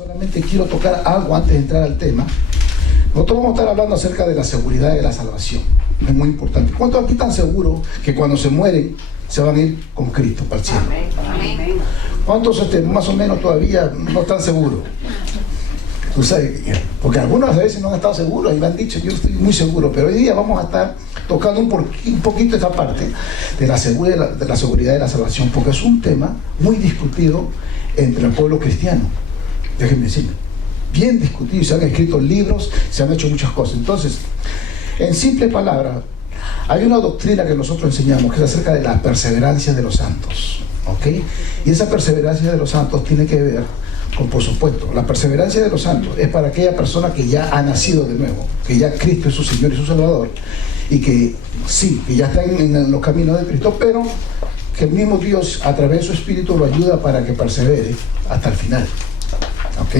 Solamente quiero tocar algo antes de entrar al tema. Nosotros vamos a estar hablando acerca de la seguridad de la salvación. Es muy importante. ¿Cuántos aquí están seguros que cuando se mueren se van a ir con Cristo para el cielo? Amén. ¿Cuántos más o menos todavía no están seguros? Tú sabes, porque algunos a veces no han estado seguros y me han dicho, yo estoy muy seguro, pero hoy día vamos a estar tocando un poquito esta parte de la seguridad de la salvación, porque es un tema muy discutido entre el pueblo cristiano. Déjenme decirme, bien discutido, se han escrito libros, se han hecho muchas cosas. Entonces, en simple palabra, hay una doctrina que nosotros enseñamos que es acerca de la perseverancia de los santos, ¿ok? Y esa perseverancia de los santos tiene que ver con, por supuesto, la perseverancia de los santos es para aquella persona que ya ha nacido de nuevo, que ya Cristo es su Señor y su Salvador, y que sí, que ya está en los caminos de Cristo, pero que el mismo Dios a través de su Espíritu lo ayuda para que persevere hasta el final. ¿Ok?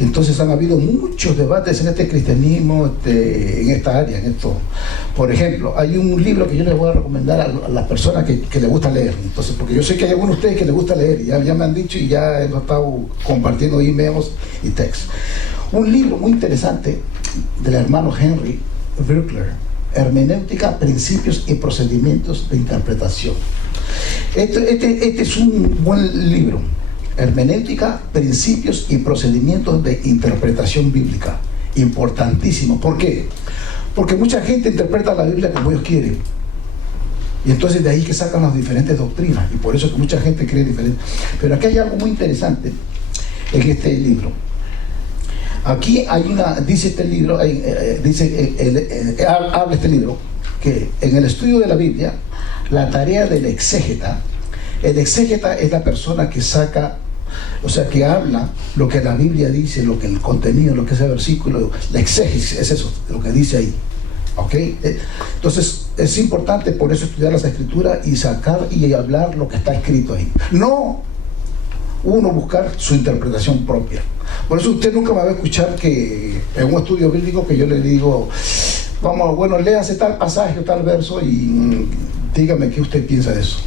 Entonces han habido muchos debates en este cristianismo, en esta área, en esto. Por ejemplo, hay un libro que yo les voy a recomendar a las personas que les gusta leer. Entonces, porque yo sé que hay algunos de ustedes que les gusta leer, y ya me han dicho y ya hemos estado compartiendo emails y textos. Un libro muy interesante del hermano Henry Virkler, Hermenéutica, Principios y Procedimientos de Interpretación. Este es un buen libro. Hermenéutica, Principios y Procedimientos de Interpretación Bíblica. Importantísimo. ¿Por qué? Porque mucha gente interpreta la Biblia como ellos quieren. Y entonces de ahí que sacan las diferentes doctrinas. Y por eso es que mucha gente cree diferente. Pero aquí hay algo muy interesante en este libro. Aquí hay dice este libro, habla este libro, que en el estudio de la Biblia, la tarea del exégeta, el exégeta es la persona que saca, o sea, que habla lo que la Biblia dice, lo que el contenido, lo que ese versículo, la exégesis es eso, lo que dice ahí. ¿Ok? Entonces es importante por eso estudiar las escrituras y sacar y hablar lo que está escrito ahí. No uno buscar su interpretación propia. Por eso usted nunca me va a escuchar que en un estudio bíblico que yo le digo, vamos, bueno, léase tal pasaje o tal verso y dígame qué usted piensa de eso.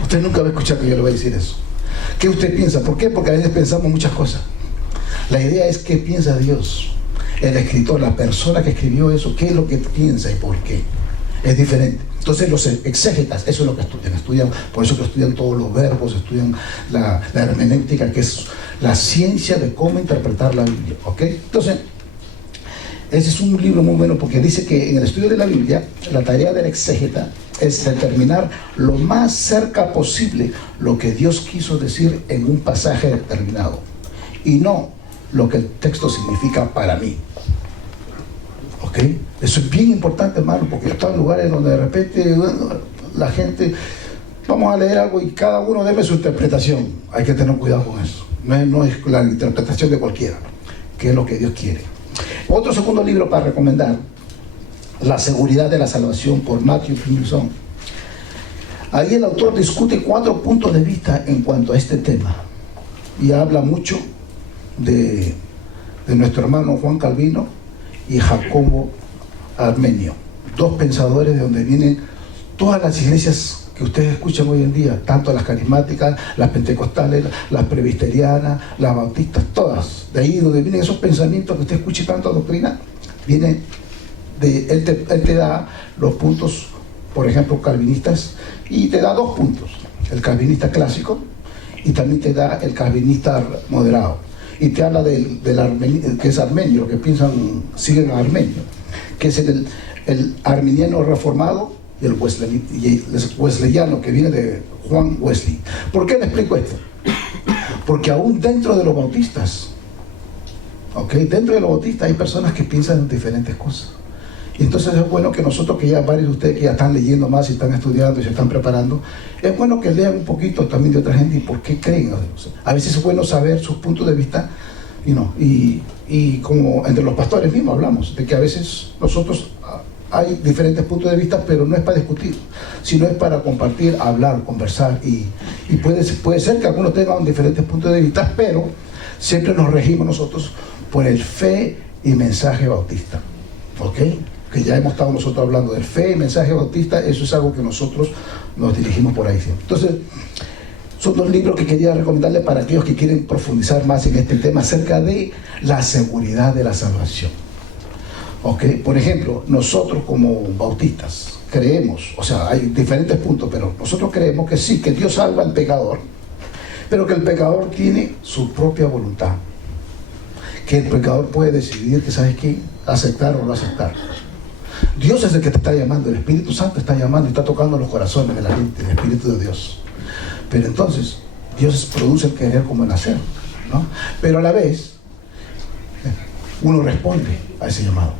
Usted nunca va a escuchar que yo le voy a decir eso. ¿Qué usted piensa? ¿Por qué? Porque a veces pensamos muchas cosas. La idea es qué piensa Dios, el escritor, la persona que escribió eso, qué es lo que piensa y por qué. Es diferente. Entonces los exégetas, eso es lo que estudian, por eso que estudian todos los verbos, estudian la hermenéutica, que es la ciencia de cómo interpretar la Biblia. ¿Ok? Entonces, ese es un libro muy bueno porque dice que en el estudio de la Biblia, la tarea del exégeta es determinar lo más cerca posible lo que Dios quiso decir en un pasaje determinado y no lo que el texto significa para mí. ¿Ok? Eso es bien importante, hermano, porque está en lugares donde de repente la gente, vamos a leer algo y cada uno debe su interpretación. Hay que tener cuidado con eso. No es la interpretación de cualquiera, que es lo que Dios quiere. Otro segundo libro para recomendar, La seguridad de la salvación, por Matthew Henderson. Ahí el autor discute 4 puntos de vista en cuanto a este tema y habla mucho de nuestro hermano Juan Calvino y Jacobo Armenio, 2 pensadores de donde vienen todas las iglesias que ustedes escuchan hoy en día, tanto las carismáticas, las pentecostales, las presbiterianas, las bautistas, todas. De ahí donde vienen esos pensamientos que usted escuche tanta doctrina, viene él te da los puntos, por ejemplo, calvinistas, y te da 2 puntos, el calvinista clásico y también te da el calvinista moderado, y te habla del que es armenio, lo que piensan, siguen a Armenio, que es el arminiano reformado y el wesleyano, que viene de Juan Wesley. ¿Por qué le explico esto? Porque aún dentro de los bautistas, dentro de los bautistas hay personas que piensan diferentes cosas. Y entonces es bueno que nosotros, que ya varios de ustedes que ya están leyendo más y están estudiando y se están preparando, es bueno que lean un poquito también de otra gente y por qué creen. A veces es bueno saber sus puntos de vista, y como entre los pastores mismos hablamos, de que a veces nosotros hay diferentes puntos de vista, pero no es para discutir, sino es para compartir, hablar, conversar, y puede ser que algunos tengan diferentes puntos de vista, pero siempre nos regimos nosotros por el fe y mensaje bautista. ¿Ok? Que ya hemos estado nosotros hablando del fe y mensaje bautista, eso es algo que nosotros nos dirigimos por ahí siempre. Entonces, Son dos libros que quería recomendarles para aquellos que quieren profundizar más en este tema acerca de la seguridad de la salvación. ¿Okay? Por ejemplo, nosotros como bautistas creemos, o sea, hay diferentes puntos, pero nosotros creemos que sí, que Dios salva al pecador, pero que el pecador tiene su propia voluntad, que el pecador puede decidir que, ¿sabes qué?, aceptar o no aceptar. Dios es el que te está llamando, el Espíritu Santo está llamando y está tocando los corazones de la gente, el Espíritu de Dios. Pero entonces Dios produce el querer como el hacer, ¿no? Pero a la vez uno responde a ese llamado.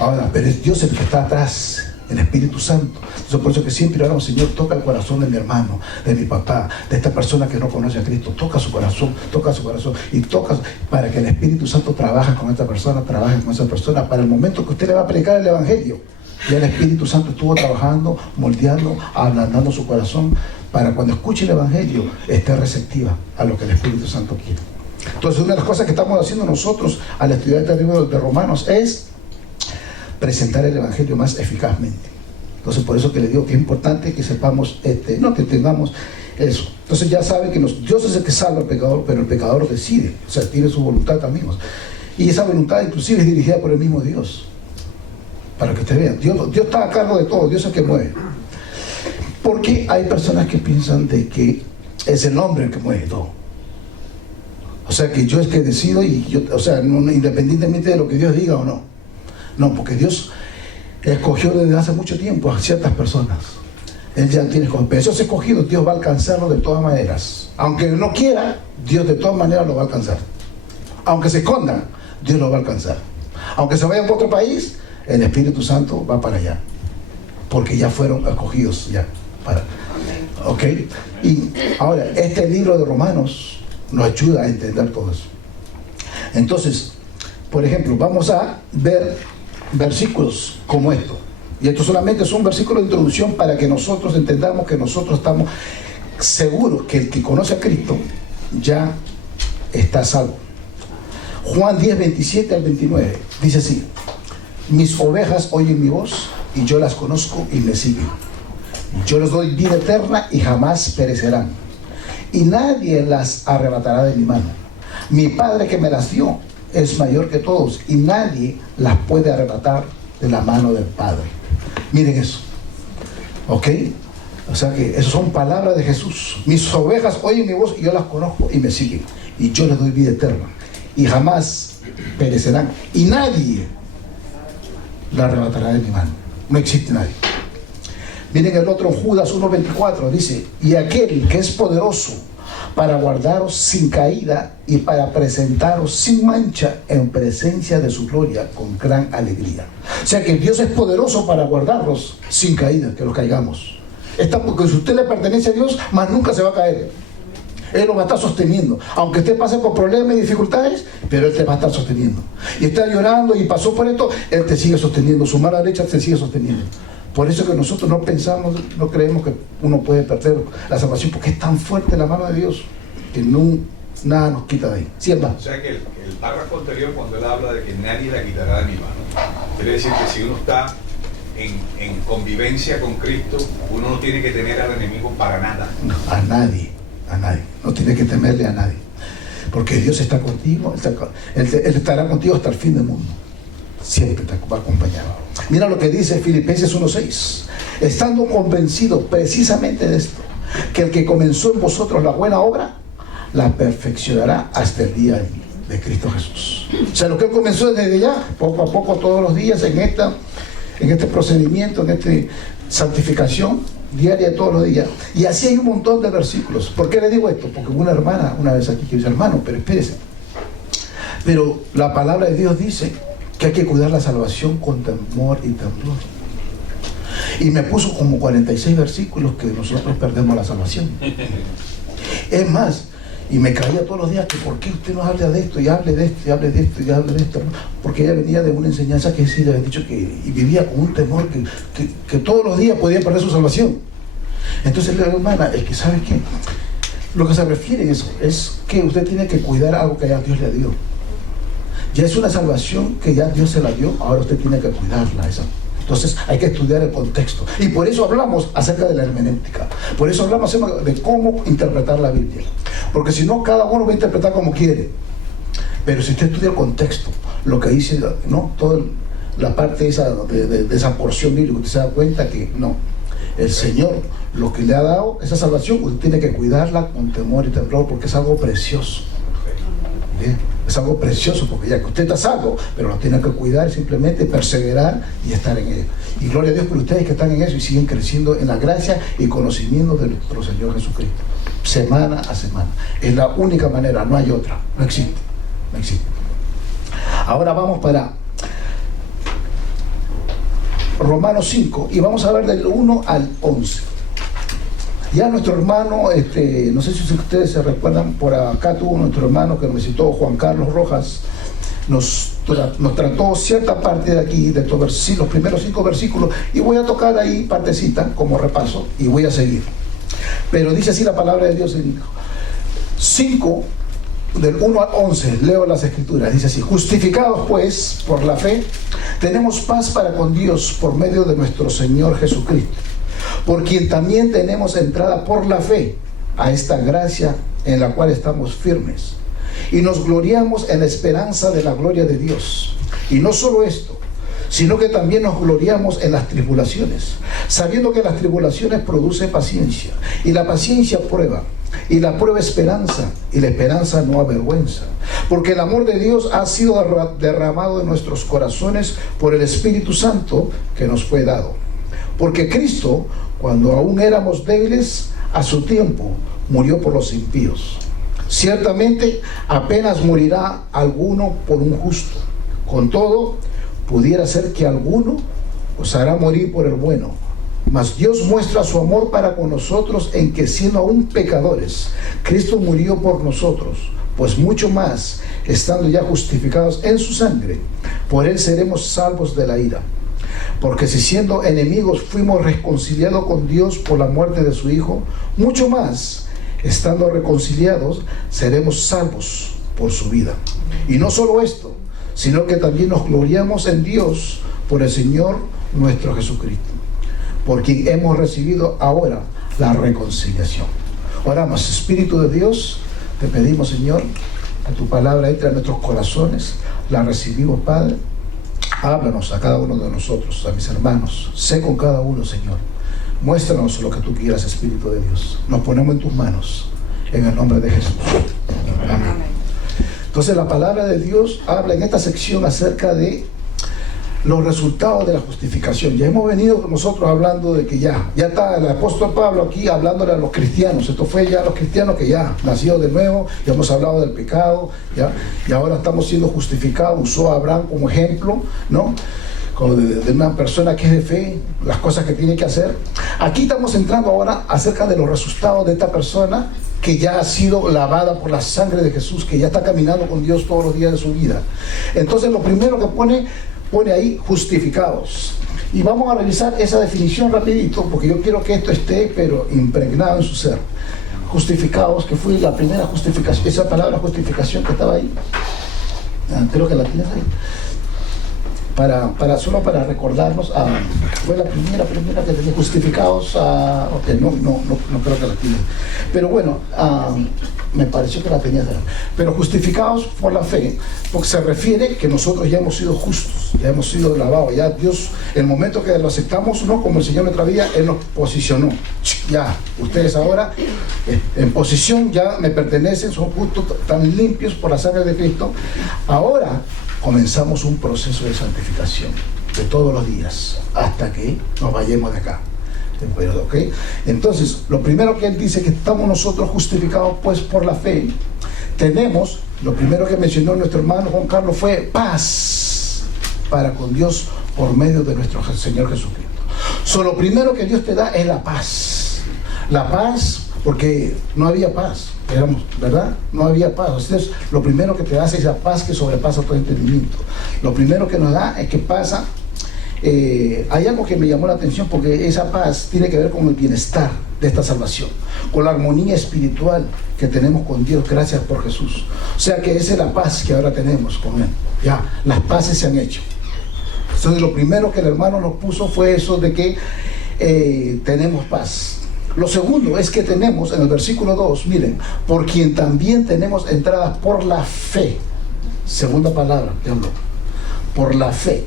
Ahora, pero es Dios el que está atrás, el Espíritu Santo. Entonces, por eso que siempre oramos: Señor, toca el corazón de mi hermano, de mi papá, de esta persona que no conoce a Cristo. Toca su corazón y toca para que el Espíritu Santo trabaje con esta persona, para el momento que usted le va a predicar el Evangelio. Ya el Espíritu Santo estuvo trabajando, moldeando, ablandando su corazón, para cuando escuche el Evangelio esté receptiva a lo que el Espíritu Santo quiere. Entonces, una de las cosas que estamos haciendo nosotros al estudiar este libro de Romanos es presentar el Evangelio más eficazmente. Entonces, por eso que le digo que es importante que sepamos, que entendamos eso. Entonces ya sabe que Dios es el que salva al pecador, pero el pecador decide, o sea, tiene su voluntad también. Y esa voluntad inclusive es dirigida por el mismo Dios. Para que ustedes vean, Dios está a cargo de todo, Dios es el que mueve. Porque hay personas que piensan de que es el hombre el que mueve todo. O sea, que yo es que decido independientemente de lo que Dios diga o no. No, porque Dios escogió desde hace mucho tiempo a ciertas personas. Él ya tiene escogido. Pero esos escogidos, Dios va a alcanzarlo de todas maneras. Aunque no quiera, Dios de todas maneras lo va a alcanzar. Aunque se escondan, Dios lo va a alcanzar. Aunque se vayan para otro país, el Espíritu Santo va para allá. Porque ya fueron escogidos ya. ¿Ok? Y ahora, este libro de Romanos nos ayuda a entender todo eso. Entonces, por ejemplo, vamos a ver versículos como esto. Y esto solamente es un versículo de introducción para que nosotros entendamos que nosotros estamos seguros que el que conoce a Cristo ya está salvo. Juan 10, 27 al 29 dice así: mis ovejas oyen mi voz y yo las conozco y me siguen. Yo les doy vida eterna y jamás perecerán, y nadie las arrebatará de mi mano. Mi Padre que me las dio es mayor que todos, y nadie las puede arrebatar de la mano del Padre. Miren eso, ¿ok? O sea que esas son palabras de Jesús. Mis ovejas oyen mi voz y yo las conozco y me siguen, y yo les doy vida eterna y jamás perecerán, y nadie la arrebatará de mi mano. No existe nadie. Miren el otro, Judas 1:24, dice: y aquel que es poderoso para guardaros sin caída y para presentaros sin mancha en presencia de su gloria con gran alegría. O sea que Dios es poderoso para guardarnos sin caída, que los caigamos. Porque si usted le pertenece a Dios, más nunca se va a caer. Él lo va a estar sosteniendo. Aunque usted pase por problemas y dificultades, pero Él te va a estar sosteniendo. Y está llorando y pasó por esto, Él te sigue sosteniendo. Su mano derecha te sigue sosteniendo. Por eso que nosotros no pensamos, no creemos que uno puede perder la salvación, porque es tan fuerte la mano de Dios que nada nos quita de ahí. ¿Sí, hermano? O sea que el párrafo anterior, cuando él habla de que nadie la quitará de mi mano, quiere decir que si uno está en convivencia con Cristo, uno no tiene que temer al enemigo para nada. No, a nadie. No tiene que temerle a nadie. Porque Dios está contigo, Él estará contigo hasta el fin del mundo. Siempre te va a acompañar. Mira lo que dice Filipenses 1:6: estando convencido precisamente de esto, que el que comenzó en vosotros la buena obra, la perfeccionará hasta el día de Cristo Jesús. O sea, lo que Él comenzó desde ya, poco a poco, todos los días, en este procedimiento, en esta santificación diaria de todos los días. Y así hay un montón de versículos. ¿Por qué le digo esto? Porque una hermana una vez aquí que dice: hermano, pero espérese, pero la palabra de Dios dice que hay que cuidar la salvación con temor y temblor. Y me puso como 46 versículos que nosotros perdemos la salvación. Es más, y me caía todos los días que ¿por qué usted no habla de esto y hable de esto y hable de esto y hable de esto? Porque ella venía de una enseñanza que sí le había dicho y vivía con un temor que todos los días podía perder su salvación. Entonces le digo: hermana, es que ¿sabe qué? Lo que se refiere a eso es que usted tiene que cuidar algo que ya Dios le dio. Ya es una salvación que ya Dios se la dio, ahora usted tiene que cuidarla, esa Entonces hay que estudiar el contexto. Y por eso hablamos acerca de la hermenéutica. Por eso hablamos acerca de cómo interpretar la Biblia. Porque si no, cada uno va a interpretar como quiere. Pero si usted estudia el contexto, lo que dice, ¿no?, toda la parte esa de esa porción bíblica, usted se da cuenta que no. El Señor, lo que le ha dado, esa salvación, usted tiene que cuidarla con temor y temblor, porque es algo precioso. ¿Bien? Es algo precioso, porque ya que usted está salvo, pero lo tiene que cuidar, simplemente perseverar y estar en ello. Y gloria a Dios por ustedes que están en eso y siguen creciendo en la gracia y conocimiento de nuestro Señor Jesucristo, semana a semana. Es la única manera, no hay otra, no existe. No existe. Ahora vamos para Romanos 5 y vamos a ver del 1 al 11. Ya nuestro hermano, no sé si ustedes se recuerdan, por acá tuvo nuestro hermano que nos visitó, Juan Carlos Rojas, nos trató cierta parte de aquí, de estos los primeros 5 versículos, y voy a tocar ahí partecita como repaso y voy a seguir. Pero dice así la palabra de Dios en 5, del 1 al 11, leo las escrituras, dice así: justificados pues por la fe, tenemos paz para con Dios por medio de nuestro Señor Jesucristo, por quien también tenemos entrada por la fe a esta gracia en la cual estamos firmes, y nos gloriamos en la esperanza de la gloria de Dios. Y no solo esto, sino que también nos gloriamos en las tribulaciones, sabiendo que las tribulaciones producen paciencia, y la paciencia prueba, y la prueba esperanza, y la esperanza no avergüenza, porque el amor de Dios ha sido derramado en nuestros corazones por el Espíritu Santo que nos fue dado. Porque Cristo, cuando aún éramos débiles, a su tiempo murió por los impíos. Ciertamente apenas morirá alguno por un justo, con todo pudiera ser que alguno os hará morir por el bueno. Mas Dios muestra su amor para con nosotros en que, siendo aún pecadores, Cristo murió por nosotros. Pues mucho más, estando ya justificados en su sangre, por él seremos salvos de la ira. Porque si siendo enemigos fuimos reconciliados con Dios por la muerte de su Hijo, mucho más, estando reconciliados, seremos salvos por su vida. Y no solo esto, sino que también nos gloriamos en Dios por el Señor nuestro Jesucristo, por quien hemos recibido ahora la reconciliación. Oramos. Espíritu de Dios, te pedimos, Señor, que tu palabra entre a nuestros corazones, la recibimos, Padre. Háblanos a cada uno de nosotros, a mis hermanos, sé con cada uno, Señor. Muéstranos lo que tú quieras, Espíritu de Dios. Nos ponemos en tus manos, en el nombre de Jesús. Amén. Entonces la palabra de Dios habla en esta sección acerca de los resultados de la justificación. Ya hemos venido nosotros hablando de que ya está el apóstol Pablo aquí hablándole a los cristianos. Esto fue ya a los cristianos que ya nació de nuevo, ya hemos hablado del pecado, ¿ya? Y ahora estamos siendo justificados. Usó a Abraham como ejemplo, ¿no?, de una persona que es de fe, las cosas que tiene que hacer. Aquí estamos entrando ahora acerca de los resultados de esta persona que ya ha sido lavada por la sangre de Jesús, que ya está caminando con Dios todos los días de su vida. Entonces lo primero que pone ahí, justificados. Y vamos a revisar esa definición rapidito, porque yo quiero que esto esté pero impregnado en su ser. Justificados, que fue la primera justificación, esa palabra justificación que estaba ahí, creo que la tienes ahí, solo para recordarnos, fue la primera que tenía justificados, okay, no creo que la tiene, pero bueno, me pareció que la tenía, pero justificados por la fe, porque se refiere que nosotros ya hemos sido justos, ya hemos sido lavados, ya Dios, el momento que lo aceptamos, no como el Señor nuestra vida, Él nos posicionó, ya, ustedes ahora en posición ya me pertenecen, son justos, tan limpios por la sangre de Cristo. Ahora comenzamos un proceso de santificación de todos los días hasta que nos vayamos de acá. ¿Okay? Entonces, lo primero que él dice que estamos nosotros justificados pues por la fe, tenemos, lo primero que mencionó nuestro hermano Juan Carlos fue paz para con Dios por medio de nuestro Señor Jesucristo. Lo primero que Dios te da es la paz. La paz, porque no había paz, ¿verdad? No había paz. Entonces, lo primero que te da es esa paz que sobrepasa todo entendimiento. Lo primero que nos da es que pasa. Hay algo que me llamó la atención, porque esa paz tiene que ver con el bienestar de esta salvación, con la armonía espiritual que tenemos con Dios gracias por Jesús. O sea que esa es la paz que ahora tenemos con Él. Ya, las paces se han hecho. Entonces lo primero que el hermano nos puso fue eso de que tenemos paz. Lo segundo es que tenemos, en el versículo 2, miren, por quien también tenemos entradas por la fe. Segunda palabra que habló, por la fe.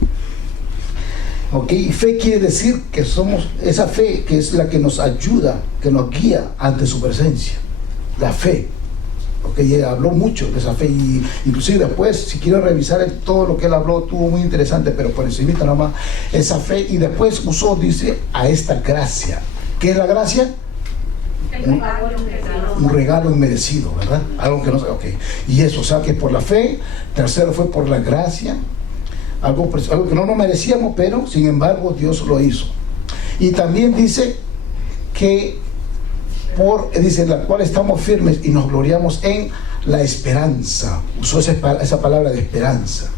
¿Ok? Y fe quiere decir que somos esa fe que es la que nos ayuda, que nos guía ante su presencia. La fe. ¿Ok? Y habló mucho de esa fe. Y inclusive después, si quiero revisar todo lo que él habló, estuvo muy interesante, pero por encima nada más esa fe. Y después usó, dice, a esta gracia. ¿Qué es la gracia? Un regalo inmerecido, ¿verdad? Algo que no sé, ok. Y eso, o sea, que por la fe. Tercero fue por la gracia. Algo que no nos merecíamos, pero sin embargo Dios lo hizo. Y también dice que dice, la cual estamos firmes y nos gloriamos en la esperanza. Usó esa palabra de esperanza,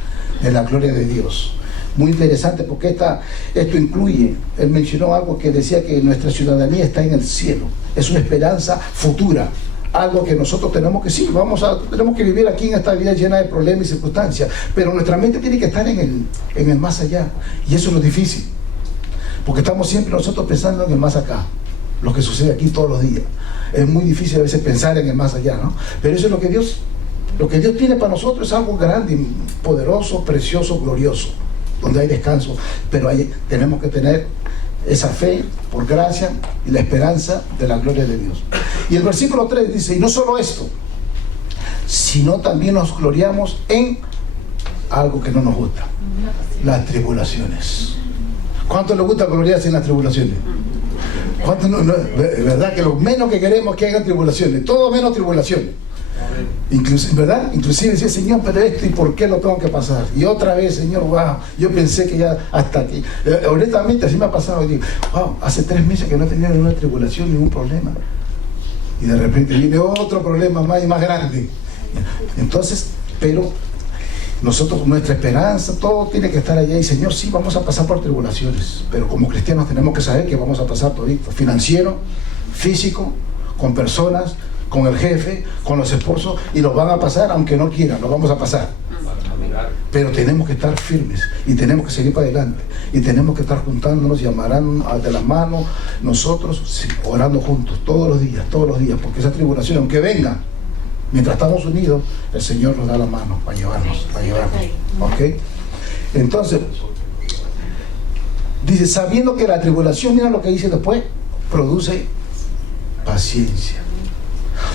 de la gloria de Dios. Muy interesante, porque esto incluye, él mencionó algo que decía que nuestra ciudadanía está en el cielo. Es una esperanza futura, algo que nosotros tenemos que, sí, tenemos que vivir aquí en esta vida llena de problemas y circunstancias, pero nuestra mente tiene que estar en el más allá, y eso es lo difícil, porque estamos siempre nosotros pensando en el más acá, lo que sucede aquí todos los días. Es muy difícil a veces pensar en el más allá, ¿no? Pero eso es lo que Dios tiene para nosotros, es algo grande, poderoso, precioso, glorioso, donde hay descanso, pero tenemos que tener esa fe por gracia y la esperanza de la gloria de Dios. Y el versículo 3 dice, y no solo esto, sino también nos gloriamos en algo que no nos gusta, las tribulaciones. ¿Cuánto les gusta gloriarse en las tribulaciones? ¿Cuánto verdad que lo menos que queremos es que hagan tribulaciones? Todo menos tribulaciones. ¿Verdad? Inclusive decía, Señor, pero esto, ¿y por qué lo tengo que pasar? Y otra vez, Señor, wow, yo pensé que ya hasta aquí. Honestamente, así me ha pasado. Digo, wow, hace 3 meses que no tenía ninguna tribulación, ningún problema. Y de repente viene otro problema más y más grande. Entonces, pero nosotros, nuestra esperanza, todo tiene que estar allá. Y Señor, sí, vamos a pasar por tribulaciones, pero como cristianos tenemos que saber que vamos a pasar todito. Financiero, físico, con personas, con el jefe, con los esposos, y los van a pasar aunque no quieran, los vamos a pasar. Pero tenemos que estar firmes y tenemos que seguir para adelante y tenemos que estar juntándonos y amarrándonos de las manos nosotros, sí, orando juntos todos los días, porque esa tribulación, aunque venga, mientras estamos unidos, el Señor nos da la mano para llevarnos, ¿ok? Entonces dice, sabiendo que la tribulación, mira lo que dice después, produce paciencia.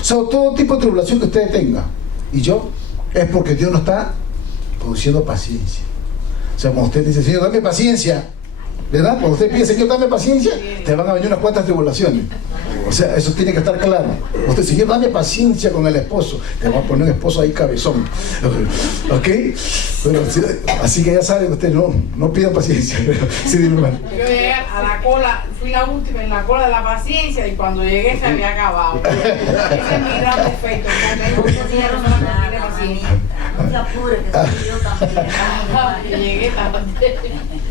O sea, todo tipo de tribulación que ustedes tengan, y yo, es porque Dios no está produciendo paciencia. O sea, cuando usted dice, Señor, dame paciencia, ¿verdad? Cuando usted pide, Señor, dame paciencia, te van a venir unas cuantas tribulaciones. O sea, eso tiene que estar claro. Usted, Señor, dame paciencia con el esposo, te va a poner un esposo ahí cabezón. ¿Ok? Bueno, así que ya saben, usted no pida paciencia. Sí, dime, hermano. Yo llegué a la cola, fui la última en la cola de la paciencia, y cuando llegué se había acabado. Ese es mi gran defecto. No te apures, que soy yo también. Llegué tarde.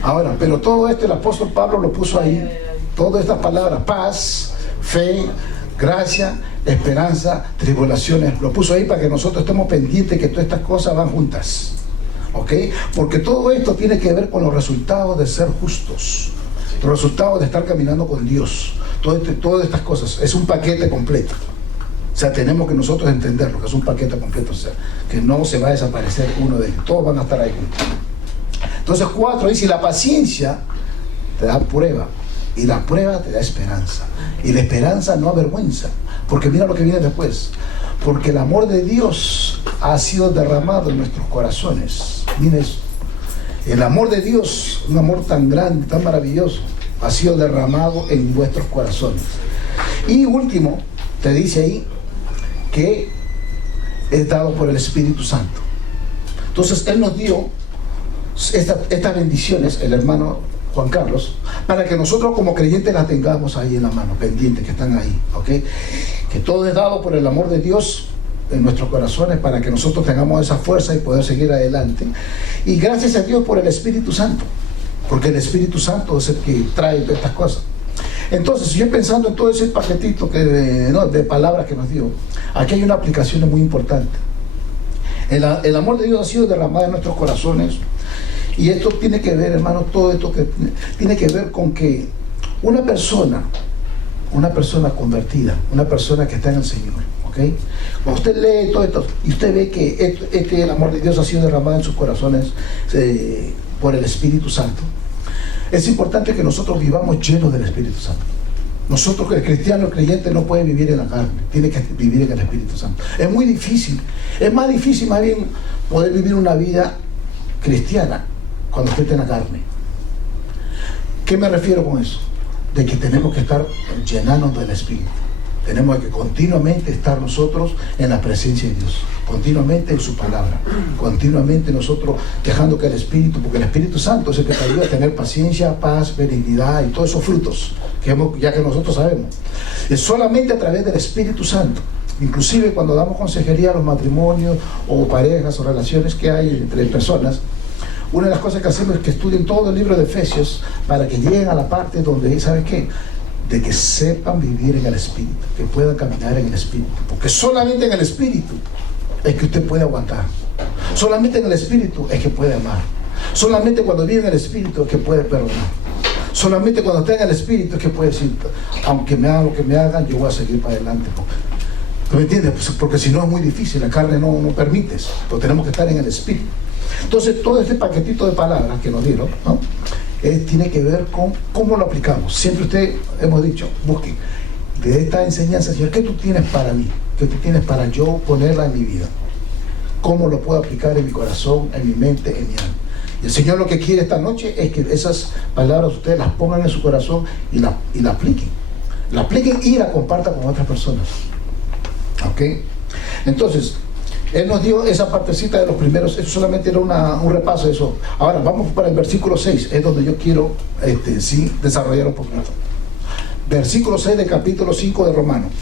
Ahora, pero todo esto el apóstol Pablo lo puso ahí. Todas estas palabras, paz, fe, gracia, esperanza, tribulaciones, lo puso ahí para que nosotros estemos pendientes que todas estas cosas van juntas. ¿Ok? Porque todo esto tiene que ver con los resultados de ser justos, los resultados de estar caminando con Dios. Todas estas cosas, es un paquete completo. O sea, tenemos que nosotros entenderlo, que es un paquete completo, o sea, que no se va a desaparecer uno de ellos, todos van a estar ahí juntos. Entonces 4 dice, la paciencia te da prueba, y la prueba te da esperanza, y la esperanza no avergüenza, porque mira lo que viene después, porque el amor de Dios ha sido derramado en nuestros corazones. Mira eso, el amor de Dios, un amor tan grande, tan maravilloso, ha sido derramado en vuestros corazones. Y último, te dice ahí que es dado por el Espíritu Santo. Entonces Él nos dio estas bendiciones, el hermano Juan Carlos, para que nosotros como creyentes las tengamos ahí en la mano, pendientes, que están ahí, ¿ok? Que todo es dado por el amor de Dios en nuestros corazones, para que nosotros tengamos esa fuerza y poder seguir adelante. Y gracias a Dios por el Espíritu Santo, porque el Espíritu Santo es el que trae todas estas cosas. Entonces, yo pensando en todo ese paquetito de palabras que nos dio, aquí hay una aplicación muy importante. El amor de Dios ha sido derramado en nuestros corazones, Y esto tiene que ver, hermano, todo esto que tiene que ver con que una persona convertida, una persona que está en el Señor, ¿ok? Cuando usted lee todo esto y usted ve que el amor de Dios ha sido derramado en sus corazones por el Espíritu Santo, es importante que nosotros vivamos llenos del Espíritu Santo. Nosotros, el cristiano, el creyente, no puede vivir en la carne, tiene que vivir en el Espíritu Santo. Es muy difícil, es más difícil más bien poder vivir una vida cristiana cuando usted está en la carne. ¿Qué me refiero con eso? De que tenemos que estar llenándonos del Espíritu. Tenemos que continuamente estar nosotros en la presencia de Dios, continuamente en su palabra, continuamente nosotros dejando que el Espíritu, porque el Espíritu Santo es el que te ayuda a tener paciencia, paz, benignidad y todos esos frutos ya que nosotros sabemos. Es solamente a través del Espíritu Santo. Inclusive cuando damos consejería a los matrimonios o parejas o relaciones que hay entre personas, una de las cosas que hacemos es que estudien todo el libro de Efesios para que lleguen a la parte donde, ¿sabe qué? De que sepan vivir en el Espíritu, que puedan caminar en el Espíritu, porque solamente en el Espíritu es que usted puede aguantar, solamente en el Espíritu es que puede amar, solamente cuando vive en el Espíritu es que puede perdonar, solamente cuando está en el Espíritu es que puede decir, aunque me hagan lo que me hagan, yo voy a seguir para adelante. ¿Me entiendes? Pues porque si no es muy difícil, la carne no permite eso, pero tenemos que estar en el Espíritu. Entonces todo este paquetito de palabras que nos dieron, ¿no? Tiene que ver con cómo lo aplicamos. Siempre hemos dicho, busquen de esta enseñanza, Señor, ¿qué tú tienes para mí? ¿Qué tú tienes para yo ponerla en mi vida? ¿Cómo lo puedo aplicar en mi corazón, en mi mente, en mi alma? Y el Señor lo que quiere esta noche es que esas palabras ustedes las pongan en su corazón y la apliquen. La apliquen y la compartan con otras personas. ¿Ok? Entonces, Él nos dio esa partecita de los primeros, eso solamente era un repaso de eso. Ahora vamos para el versículo 6, es donde yo quiero sí desarrollar un poquito. Versículo 6 del capítulo 5 de Romanos.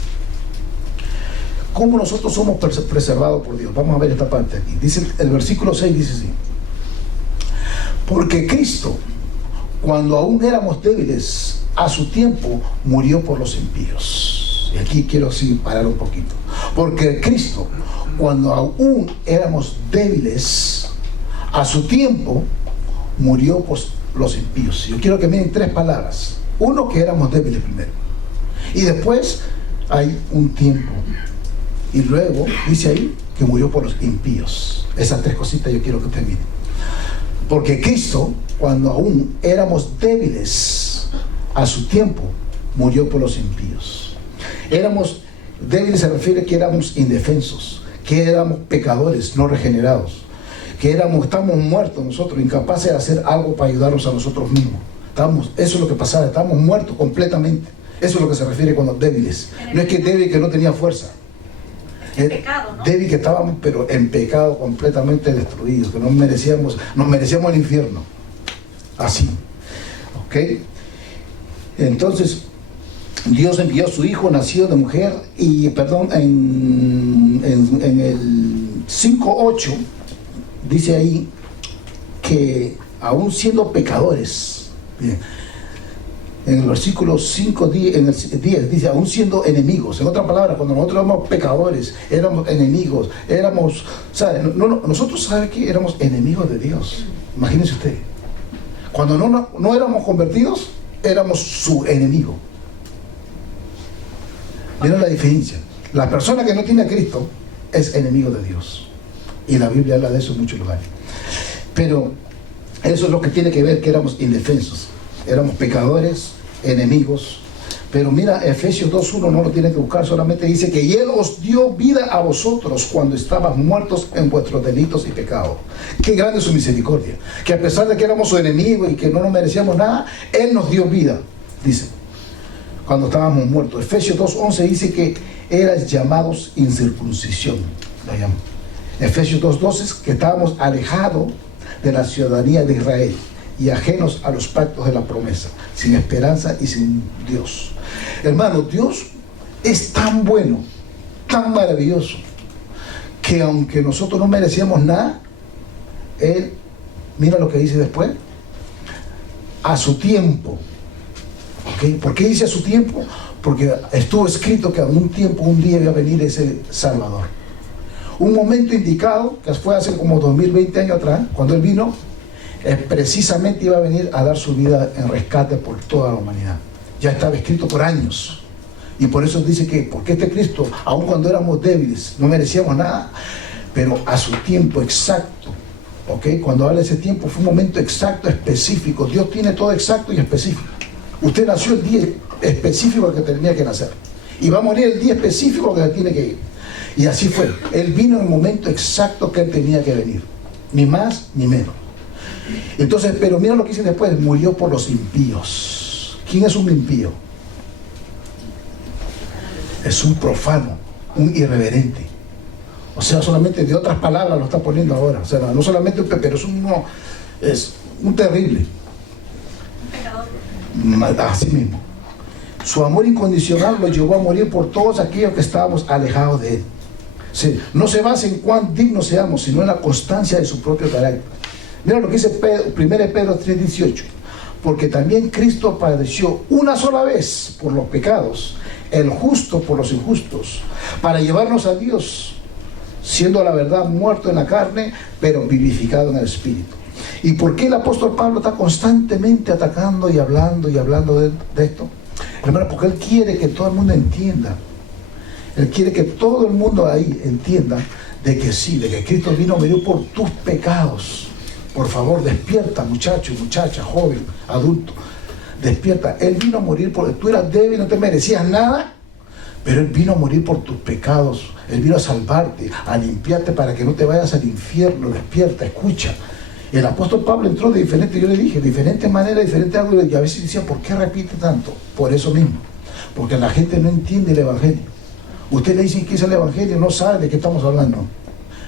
¿Cómo nosotros somos preservados por Dios? Vamos a ver esta parte aquí. Dice, el versículo 6 dice así: porque Cristo, cuando aún éramos débiles, a su tiempo murió por los impíos. Y aquí quiero sí parar un poquito. Porque Cristo, cuando aún éramos débiles, a su tiempo murió por los impíos. Yo quiero que miren tres palabras. Uno, que éramos débiles primero, y después hay un tiempo, y luego dice ahí que murió por los impíos. Esas tres cositas yo quiero que ustedes miren. Porque Cristo, cuando aún éramos débiles, a su tiempo murió por los impíos. Éramos débiles, se refiere a que éramos indefensos, que éramos pecadores no regenerados, que estamos muertos nosotros, incapaces de hacer algo para ayudarnos a nosotros mismos. Eso es lo que pasaba, estábamos muertos completamente. Eso es lo que se refiere cuando débiles. No es que débil que no tenía fuerza, es pecado, ¿no? Débil que estábamos, pero en pecado, completamente destruidos, que nos merecíamos el infierno. Así, ¿ok? Entonces Dios envió a su Hijo, nacido de mujer, y en el 5:8 dice ahí que aún siendo pecadores, bien, en el versículo 5, en el 10 dice, aún siendo enemigos. En otras palabras, cuando nosotros éramos pecadores, éramos enemigos, nosotros, ¿sabe qué? Éramos enemigos de Dios. Imagínense usted, cuando no éramos convertidos, éramos su enemigo. ¿Vieron la diferencia? La persona que no tiene a Cristo es enemigo de Dios, y la Biblia habla de eso en muchos lugares. Pero eso es lo que tiene que ver, que éramos indefensos, éramos pecadores, enemigos. Pero mira, Efesios 2:1 no lo tienen que buscar, solamente dice que Él os dio vida a vosotros cuando estabas muertos en vuestros delitos y pecados. Qué grande es su misericordia, que a pesar de que éramos su enemigo y que no nos merecíamos nada, Él nos dio vida, dice, cuando estábamos muertos. Efesios 2:11 dice que eras llamados incircuncisión, lo llamo. Efesios 2:12, que estábamos alejados de la ciudadanía de Israel y ajenos a los pactos de la promesa, sin esperanza y sin Dios. Hermano, Dios es tan bueno, tan maravilloso, que aunque nosotros no merecíamos nada, Él, mira lo que dice después, a su tiempo. ¿Okay? ¿Por qué dice a su tiempo? Porque estuvo escrito que a un tiempo, un día iba a venir ese Salvador. Un momento indicado, que fue hace como 2020 años atrás, cuando Él vino, precisamente iba a venir a dar su vida en rescate por toda la humanidad. Ya estaba escrito por años. Y por eso dice que, porque este Cristo, aun cuando éramos débiles, no merecíamos nada, pero a su tiempo exacto, ¿ok? Cuando habla de ese tiempo, fue un momento exacto, específico. Dios tiene todo exacto y específico. Usted nació el día específico que tenía que nacer. Y va a morir el día específico que tiene que ir. Y así fue. Él vino en el momento exacto que él tenía que venir. Ni más ni menos. Entonces, pero mira lo que dice después. Murió por los impíos. ¿Quién es un impío? Es un profano, un irreverente. O sea, solamente de otras palabras lo está poniendo ahora. O sea, no solamente un pero es un terrible. Así mismo. Su amor incondicional lo llevó a morir por todos aquellos que estábamos alejados de él. Sí, no se basa en cuán dignos seamos, sino en la constancia de su propio carácter. Mira lo que dice 1 Pedro 3:18. Porque también Cristo padeció una sola vez por los pecados, el justo por los injustos, para llevarnos a Dios, siendo la verdad muerto en la carne, pero vivificado en el Espíritu. ¿Y por qué el apóstol Pablo está constantemente atacando y hablando de esto? Hermano, porque él quiere que todo el mundo entienda. Él quiere que todo el mundo ahí entienda de que sí, de que Cristo vino a morir por tus pecados. Por favor, despierta, muchacho, muchacha, joven, adulto. Despierta. Él vino a morir porque tú eras débil, no te merecías nada, pero Él vino a morir por tus pecados. Él vino a salvarte, a limpiarte para que no te vayas al infierno. Despierta, escucha. El apóstol Pablo entró de diferentes, yo le dije, de diferentes maneras, diferentes ángulos, y a veces decía, ¿por qué repite tanto? Por eso mismo, porque la gente no entiende el Evangelio. Usted le dice que es el Evangelio, no sabe de qué estamos hablando.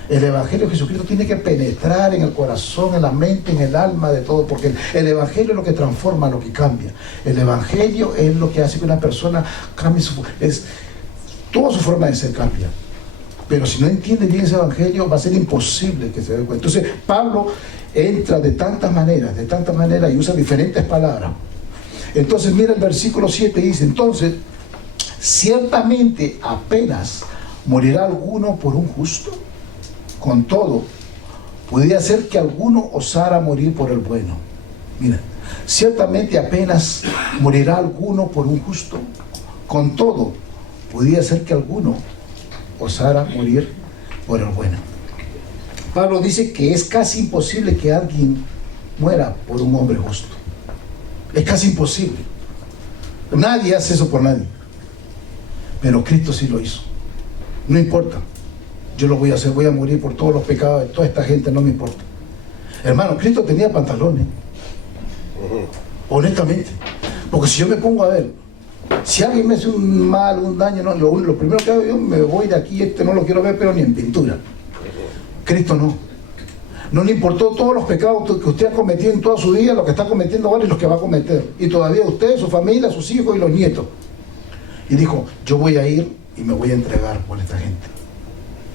El Evangelio de Jesucristo tiene que penetrar en el corazón, en la mente, en el alma de todo, porque el Evangelio es lo que transforma, lo que cambia. El Evangelio es lo que hace que una persona cambie toda su forma de ser cambia. Pero si no entiende bien ese Evangelio, va a ser imposible que se dé cuenta. Entonces, Pablo entra de tantas maneras, y usa diferentes palabras. Entonces, mira el versículo 7, dice, entonces, ciertamente apenas morirá alguno por un justo. Con todo, podría ser que alguno osara morir por el bueno. Mira, ciertamente apenas morirá alguno por un justo. Con todo, podría ser que alguno osara morir por el bueno. Pablo dice que es casi imposible que alguien muera por un hombre justo. Es casi imposible. Nadie hace eso por nadie. Pero Cristo sí lo hizo. No importa. Yo lo voy a hacer, voy a morir por todos los pecados de toda esta gente, no me importa. Hermano, Cristo tenía pantalones. Honestamente. Porque si yo me pongo a ver, si alguien me hace un mal, un daño, no, lo primero que hago yo, me voy de aquí, no lo quiero ver, pero ni en pintura. Cristo no. No le importó todos los pecados que usted ha cometido en toda su vida, lo que está cometiendo ahora y los que va a cometer. Y todavía usted, su familia, sus hijos y los nietos. Y dijo, yo voy a ir y me voy a entregar por esta gente.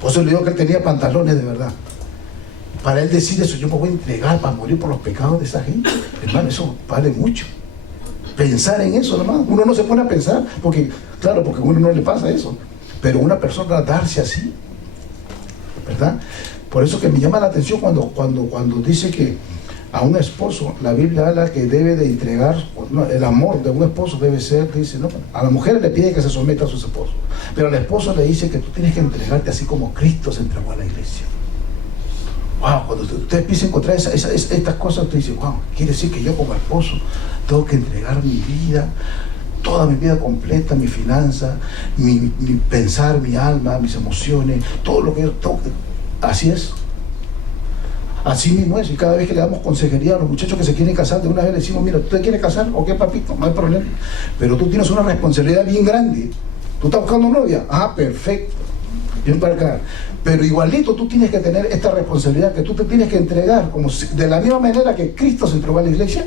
Por eso le digo que él tenía pantalones de verdad. Para él decir eso, yo me voy a entregar para morir por los pecados de esa gente. Hermano, eso vale mucho. Pensar en eso nomás. Uno no se pone a pensar, porque claro, porque a uno no le pasa eso. Pero una persona darse así, ¿verdad? Por eso que me llama la atención cuando dice que a un esposo, la Biblia habla que debe de entregar, no, el amor de un esposo debe ser, dice, no, a la mujer le pide que se someta a sus esposos, pero al esposo le dice que tú tienes que entregarte así como Cristo se entregó a la iglesia. Wow, cuando usted empieza a encontrar estas cosas, usted dice, wow, quiere decir que yo como esposo tengo que entregar mi vida, toda mi vida completa, mi finanza, mi pensar, mi alma, mis emociones, todo lo que yo tengo. Así es. Así mismo es. Y cada vez que le damos consejería a los muchachos que se quieren casar, de una vez le decimos, mira, ¿usted quiere casar? Ok, papito, no hay problema. Pero tú tienes una responsabilidad bien grande. ¿Tú estás buscando novia? Ah, perfecto. Bien para acá. Pero igualito tú tienes que tener esta responsabilidad que tú te tienes que entregar, como de la misma manera que Cristo se entregó a la iglesia,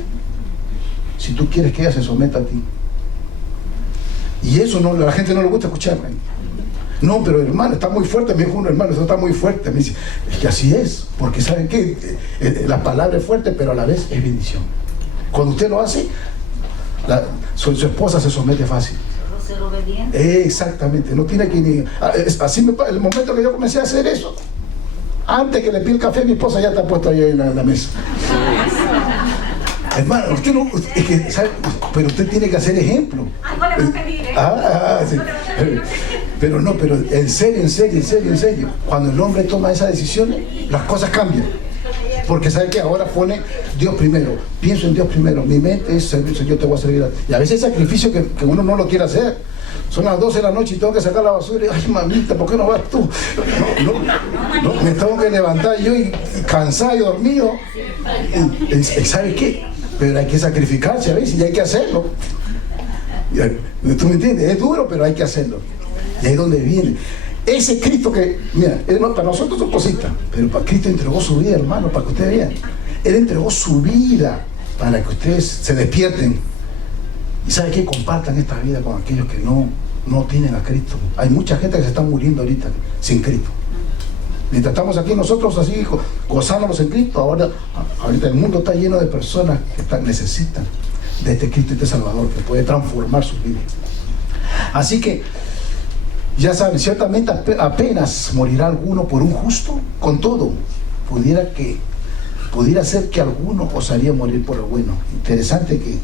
si tú quieres que ella se someta a ti. Y eso no, la gente no le gusta escuchar. No, pero hermano, está muy fuerte. Me dijo un hermano, eso está muy fuerte. Me dice, es que así es, porque ¿saben qué? La palabra es fuerte, pero a la vez es bendición. Cuando usted lo hace, su esposa se somete fácil. Ser obediente. Exactamente, no tiene que ni... Así el momento que yo comencé a hacer eso, antes que le pida el café, mi esposa ya está puesta ahí en la mesa. Hermano, usted no, es que, ¿sabe? Pero usted tiene que hacer ejemplo. Algo le va a pedir, ¿eh? Sí. Pero no, pero en serio. Cuando el hombre toma esa decisión, las cosas cambian. Porque sabe que ahora pone Dios primero. Pienso en Dios primero. Mi mente es servir, yo te voy a servir a ti. Y a veces hay sacrificio que uno no lo quiere hacer. Son las 12 de la noche y tengo que sacar la basura. Y, ay, mamita, ¿por qué no vas tú? No, me tengo que levantar yo y cansado y dormido. Y ¿sabe qué? Pero hay que sacrificarse a veces y hay que hacerlo. ¿Tú me entiendes? Es duro, pero hay que hacerlo. Y ahí es donde viene. Ese Cristo que, mira, para nosotros son cositas, pero para Cristo entregó su vida, hermano, para que ustedes vean. Él entregó su vida para que ustedes se despierten. Y ¿sabe qué? Compartan esta vida con aquellos que no tienen a Cristo. Hay mucha gente que se está muriendo ahorita sin Cristo. Mientras estamos aquí nosotros así gozándonos en Cristo, ahorita el mundo está lleno de personas que necesitan de este Cristo y este Salvador que puede transformar sus vidas. Así que ya saben, ciertamente apenas morirá alguno por un justo. Con todo, pudiera ser que alguno osaría morir por el bueno. Interesante que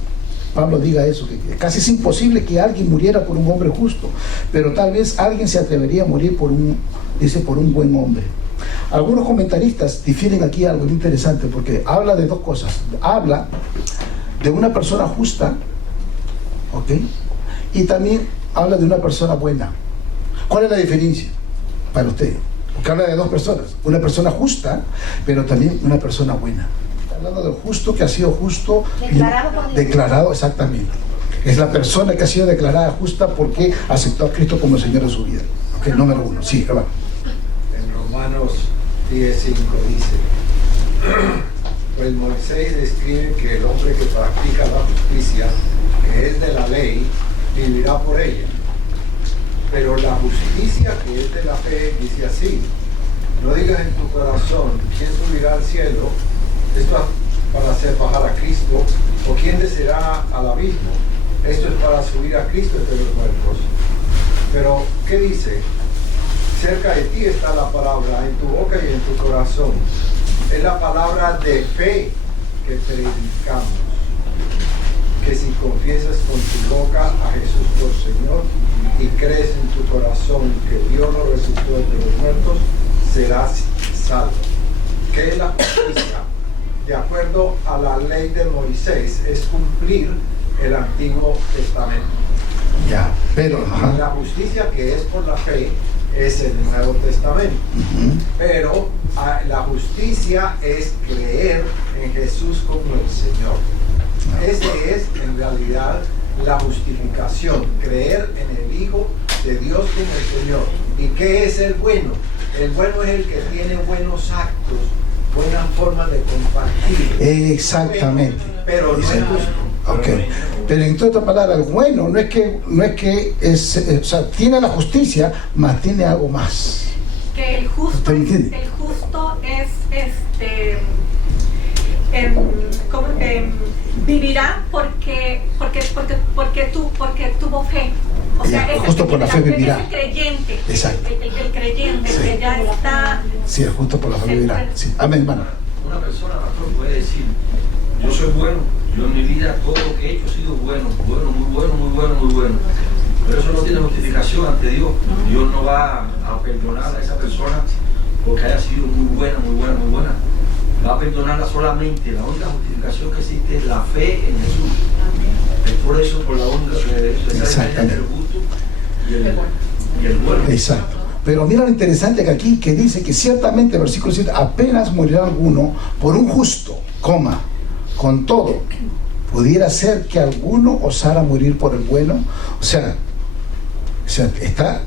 Pablo diga eso, que casi es imposible que alguien muriera por un hombre justo, pero tal vez alguien se atrevería a morir por un buen hombre. Algunos comentaristas difieren aquí algo interesante, porque habla de dos cosas. Habla de una persona justa, ¿ok? Y también habla de una persona buena. ¿Cuál es la diferencia para usted? Porque habla de dos personas, una persona justa, pero también una persona buena. Está hablando del justo que ha sido justo, declarado exactamente. Es la persona que ha sido declarada justa porque aceptó a Cristo como el Señor de su vida. Okay, número uno, sí, hermano. En Romanos 10:5 dice: pues Moisés describe que el hombre que practica la justicia, que es de la ley, vivirá por ella. Pero la justicia que es de la fe dice así: no digas en tu corazón, ¿quién subirá al cielo? Esto es para hacer bajar a Cristo, o quién descenderá al abismo. Esto es para subir a Cristo entre los muertos. Pero, ¿qué dice? Cerca de ti está la palabra, en tu boca y en tu corazón. Es la palabra de fe que predicamos. Que si confiesas con tu boca a Jesús por Señor y crees en tu corazón que Dios lo resucitó entre los muertos, serás salvo. ¿Qué es la justicia? De acuerdo a la ley de Moisés, es cumplir el Antiguo Testamento. Ya, pero la justicia que es por la fe es el Nuevo Testamento. Pero la justicia es creer en Jesús como el Señor. Ese es en realidad la justificación, creer en el Hijo de Dios como el Señor. ¿Y qué es el bueno? El bueno es el que tiene buenos actos, buenas formas de compartir. Exactamente. Pero no es justo. Okay. Pero en otras palabras, el bueno no es que o sea, tiene la justicia, mas tiene algo más. Que el justo vivirá porque tuvo fe. O sea, ya, justo por la fe vivirá. Es el creyente. Exacto. El creyente, sí. Que ya está. Sí, justo por la fe vivirá. Sí. Amén, hermano. Una persona, pastor, puede decir: yo soy bueno, yo en mi vida todo lo que he hecho ha sido bueno, muy bueno. Pero eso no tiene justificación ante Dios. Dios no va a perdonar a esa persona porque haya sido muy buena. Va a perdonarla solamente. La única justificación que existe es la fe en Jesús. Es por eso, por la única diferencia entre el justo y el bueno. Exacto. Pero mira lo interesante que aquí que dice que ciertamente, versículo 7, apenas morirá alguno por un justo, con todo, pudiera ser que alguno osara morir por el bueno. O sea, está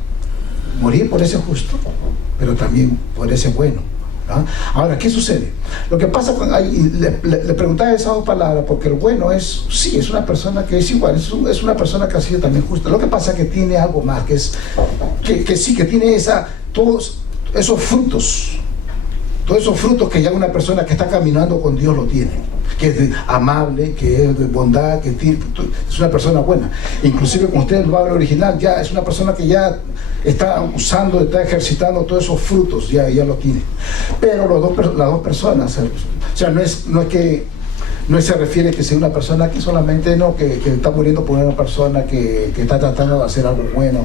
morir por ese justo, pero también por ese bueno. ¿No? Ahora, ¿qué sucede? Lo que pasa con le preguntaba esas dos palabras, porque el bueno es una persona que es igual, es una persona que ha sido también justa. Lo que pasa es que tiene algo más, que tiene todos esos frutos que ya una persona que está caminando con Dios lo tiene, que es amable, que es de bondad, que es una persona buena. Inclusive con usted el habla original, ya es una persona que ya está está ejercitando todos esos frutos, ya lo tiene. Pero las dos personas, o sea, no es que no se refiere que sea una persona que solamente no, que está muriendo por una persona que está tratando de hacer algo bueno,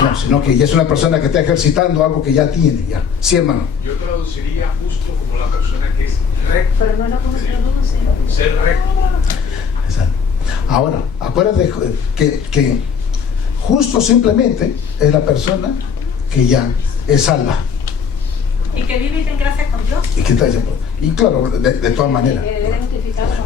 no, sino que ya es una persona que está ejercitando algo que ya tiene, ya. Sí, hermano. Yo traduciría justo como la persona que es recta. Pero no lo conoce. Ser recto. Exacto. Ahora, acuérdate que justo simplemente es la persona que ya es salva. Y que vive en gracia con Dios. Y que está diciendo, y claro, de todas maneras.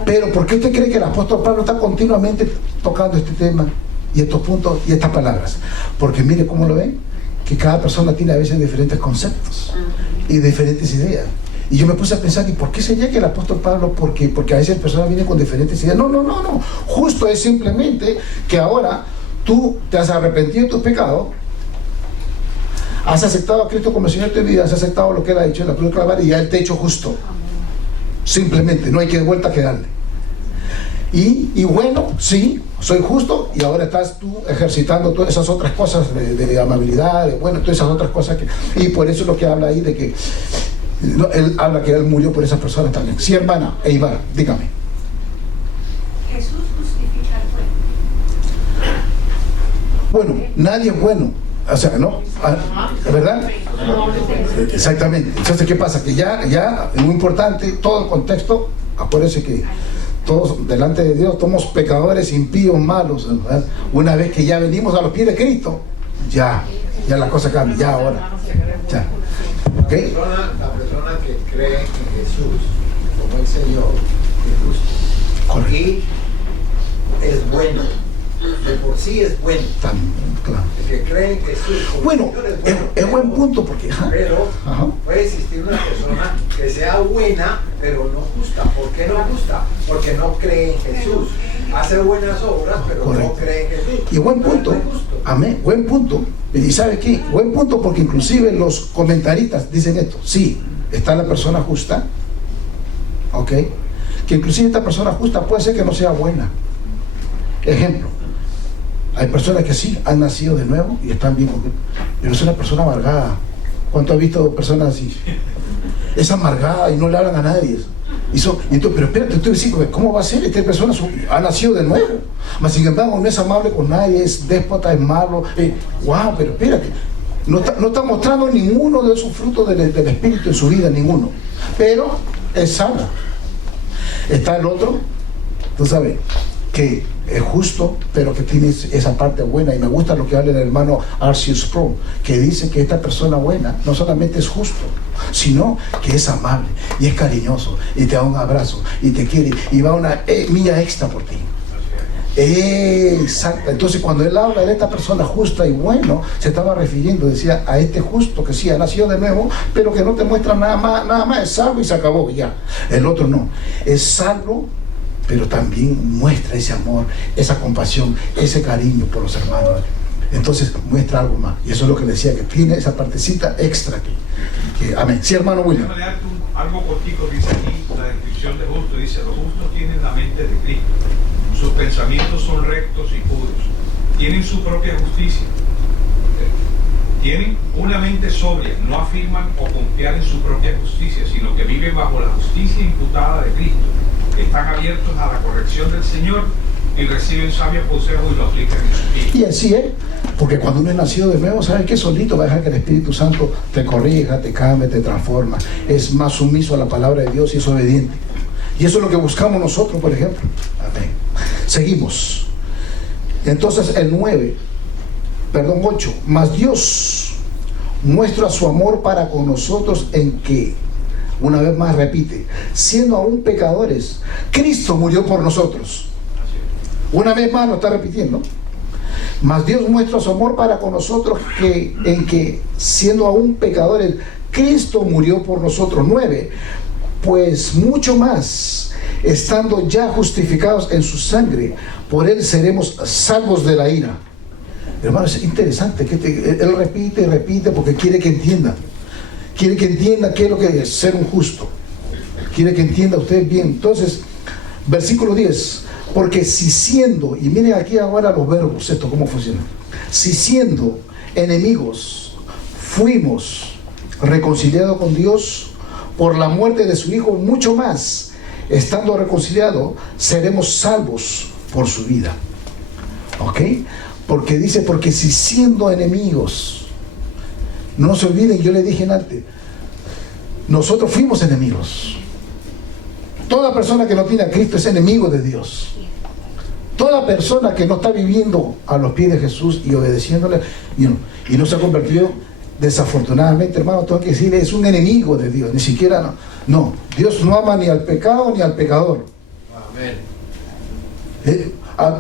Pero ¿por qué usted cree que el apóstol Pablo está continuamente tocando este tema y estos puntos y estas palabras? Porque mire cómo lo ven, que cada persona tiene a veces diferentes conceptos y diferentes ideas. Y yo me puse a pensar, ¿y por qué sería que el apóstol Pablo? Porque a veces personas vienen con diferentes ideas. No. Justo es simplemente que ahora tú te has arrepentido de tus pecados, has aceptado a Cristo como Señor de tu vida, has aceptado lo que Él ha hecho en la cruz de Calvario y ya Él te ha hecho justo. Simplemente, no hay que de vuelta que darle. Y bueno, sí, soy justo y ahora estás tú ejercitando todas esas otras cosas de amabilidad, todas esas otras cosas y por eso es lo que habla ahí de que él habla que Él murió por esas personas también. Sí, hermana Eibar, dígame. Jesús justifica el bueno. Bueno, nadie es bueno. O sea, ¿no? ¿Verdad? Exactamente. Entonces, ¿qué pasa? Que ya es muy importante todo el contexto. Acuérdense que todos delante de Dios somos pecadores, impíos, malos, ¿verdad? Una vez que ya venimos a los pies de Cristo, ya la cosa cambia, ya ahora. Ya. ¿Okay? La persona que cree en Jesús como el Señor es justo. Correcto. Y es bueno. De por sí es bueno. También, claro. El que cree en Jesús como Bueno, Señor es bueno. es buen punto porque... Pero Ajá. puede existir una persona que sea buena, pero no justa. ¿Por qué no justa? Porque no cree en Jesús. Hace buenas obras, pero Correcto. no cree en Jesús. Y buen punto, No es justo. amén, buen punto. Y ¿sabe qué? Buen punto porque inclusive los comentaristas dicen esto. Sí, está la persona justa, ¿ok? Que inclusive esta persona justa puede ser que no sea buena. Ejemplo, hay personas que sí han nacido de nuevo y están bien, pero es una persona amargada. ¿Cuánto ha visto personas así? Es amargada y no le hablan a nadie. Entonces, pero espérate, usted dice, ¿cómo va a ser? Esta persona ha nacido de nuevo, mas sin embargo no es amable con nadie, es déspota, es malo. Wow, pero espérate, no está mostrando ninguno de esos frutos del Espíritu en su vida, ninguno. Pero es sano. Está el otro, tú sabes, que es justo, pero que tiene esa parte buena. Y me gusta lo que habla el hermano R.C. Sproul, que dice que esta persona buena no solamente es justo, sino que es amable y es cariñoso y te da un abrazo y te quiere y va una milla extra por ti. Exacto. Entonces cuando él habla de esta persona justa y bueno, se estaba refiriendo, decía, a este justo que sí ha nacido de nuevo, pero que no te muestra nada más, es salvo y se acabó ya. El otro no, es salvo, pero también muestra ese amor, esa compasión, ese cariño por los hermanos. Entonces muestra algo más. Y eso es lo que decía, que tiene esa partecita extra aquí. Amén. Sí, hermano William. Déjame darte algo cortico, dice aquí, la descripción de justo, dice, los justos tienen la mente de Cristo, sus pensamientos son rectos y puros, tienen su propia justicia, tienen una mente sobria, no afirman o confiar en su propia justicia, sino que viven bajo la justicia imputada de Cristo. Están abiertos a la corrección del Señor y reciben sabios consejos y lo aplican en su vida. Y así es, porque cuando uno es nacido de nuevo, ¿sabes qué? Solito va a dejar que el Espíritu Santo te corrija, te cambie, te transforma. Es más sumiso a la palabra de Dios y es obediente. Y eso es lo que buscamos nosotros, por ejemplo. Amén. Seguimos. Entonces el 8. Mas Dios muestra su amor para con nosotros en que, una vez más repite, siendo aún pecadores, Cristo murió por nosotros. Una vez más lo está repitiendo. Mas Dios muestra su amor para con nosotros en que, siendo aún pecadores, Cristo murió por nosotros. 9. Pues mucho más, estando ya justificados en su sangre, por Él seremos salvos de la ira. Hermano, es interesante que Él repite y repite porque quiere que entiendan. Quiere que entienda qué es lo que es ser un justo. Quiere que entienda usted bien. Entonces, versículo 10. Porque si siendo, y miren aquí ahora los verbos, esto cómo funciona. Si siendo enemigos, fuimos reconciliados con Dios por la muerte de su Hijo, mucho más, estando reconciliados, seremos salvos por su vida. ¿Ok? Porque dice, porque si siendo enemigos, no se olviden, yo le dije antes, nosotros fuimos enemigos. Toda persona que no tiene a Cristo es enemigo de Dios. Toda persona que no está viviendo a los pies de Jesús y obedeciéndole y no se ha convertido, desafortunadamente, hermano, tengo que decirle, es un enemigo de Dios. Ni siquiera, no, Dios no ama ni al pecado ni al pecador. Amén.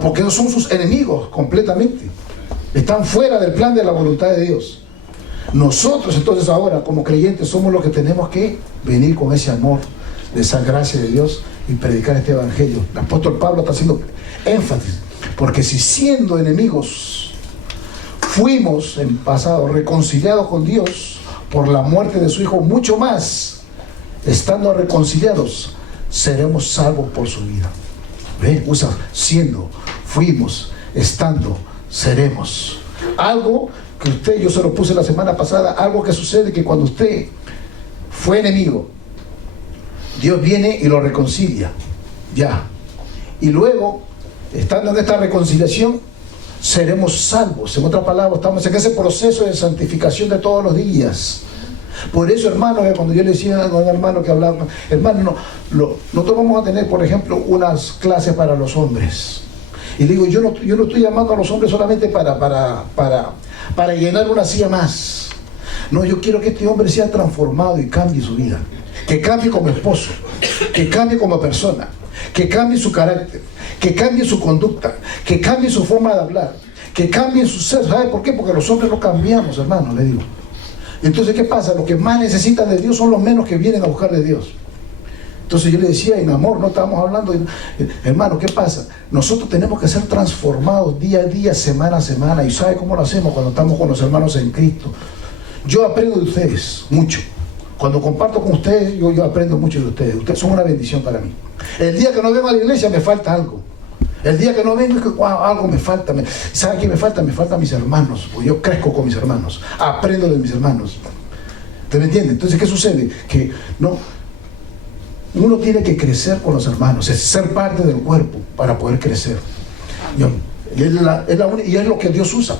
Porque no son sus enemigos completamente. Están fuera del plan de la voluntad de Dios. Nosotros entonces ahora como creyentes somos los que tenemos que venir con ese amor, de esa gracia de Dios y predicar este evangelio. El apóstol Pablo está haciendo énfasis, porque si siendo enemigos fuimos en pasado reconciliados con Dios por la muerte de su Hijo, mucho más, estando reconciliados, seremos salvos por su vida. ¿Ve? Usa siendo, fuimos, estando, seremos. Algo que usted, yo se lo puse la semana pasada, algo que sucede que cuando usted fue enemigo, Dios viene y lo reconcilia, ya. Y luego, estando en esta reconciliación, seremos salvos. En otras palabras, estamos en ese proceso de santificación de todos los días. Por eso, hermano, cuando yo le decía a un hermano que hablaba, hermano, nosotros vamos a tener, por ejemplo, unas clases para los hombres. Y digo, yo no estoy llamando a los hombres solamente para llenar una silla más. No, yo quiero que este hombre sea transformado y cambie su vida. Que cambie como esposo, que cambie como persona, que cambie su carácter, que cambie su conducta, que cambie su forma de hablar, que cambie su ser. ¿Sabe por qué? Porque los hombres no cambiamos, hermano, le digo. Entonces, ¿qué pasa? Los que más necesitan de Dios son los menos que vienen a buscar de Dios. Entonces yo le decía, en amor, no estábamos hablando, hermano, ¿qué pasa? Nosotros tenemos que ser transformados día a día, semana a semana. ¿Y sabe cómo lo hacemos? Cuando estamos con los hermanos en Cristo. Yo aprendo de ustedes mucho. Cuando comparto con ustedes, yo aprendo mucho de ustedes. Ustedes son una bendición para mí. El día que no vengo a la iglesia me falta algo. El día que no vengo es que algo me falta. ¿Sabe qué me falta? Me faltan mis hermanos. Porque yo crezco con mis hermanos. Aprendo de mis hermanos. ¿Te me entiende? Entonces, ¿qué sucede? Que uno tiene que crecer con los hermanos. Es ser parte del cuerpo para poder crecer. Y es lo que Dios usa.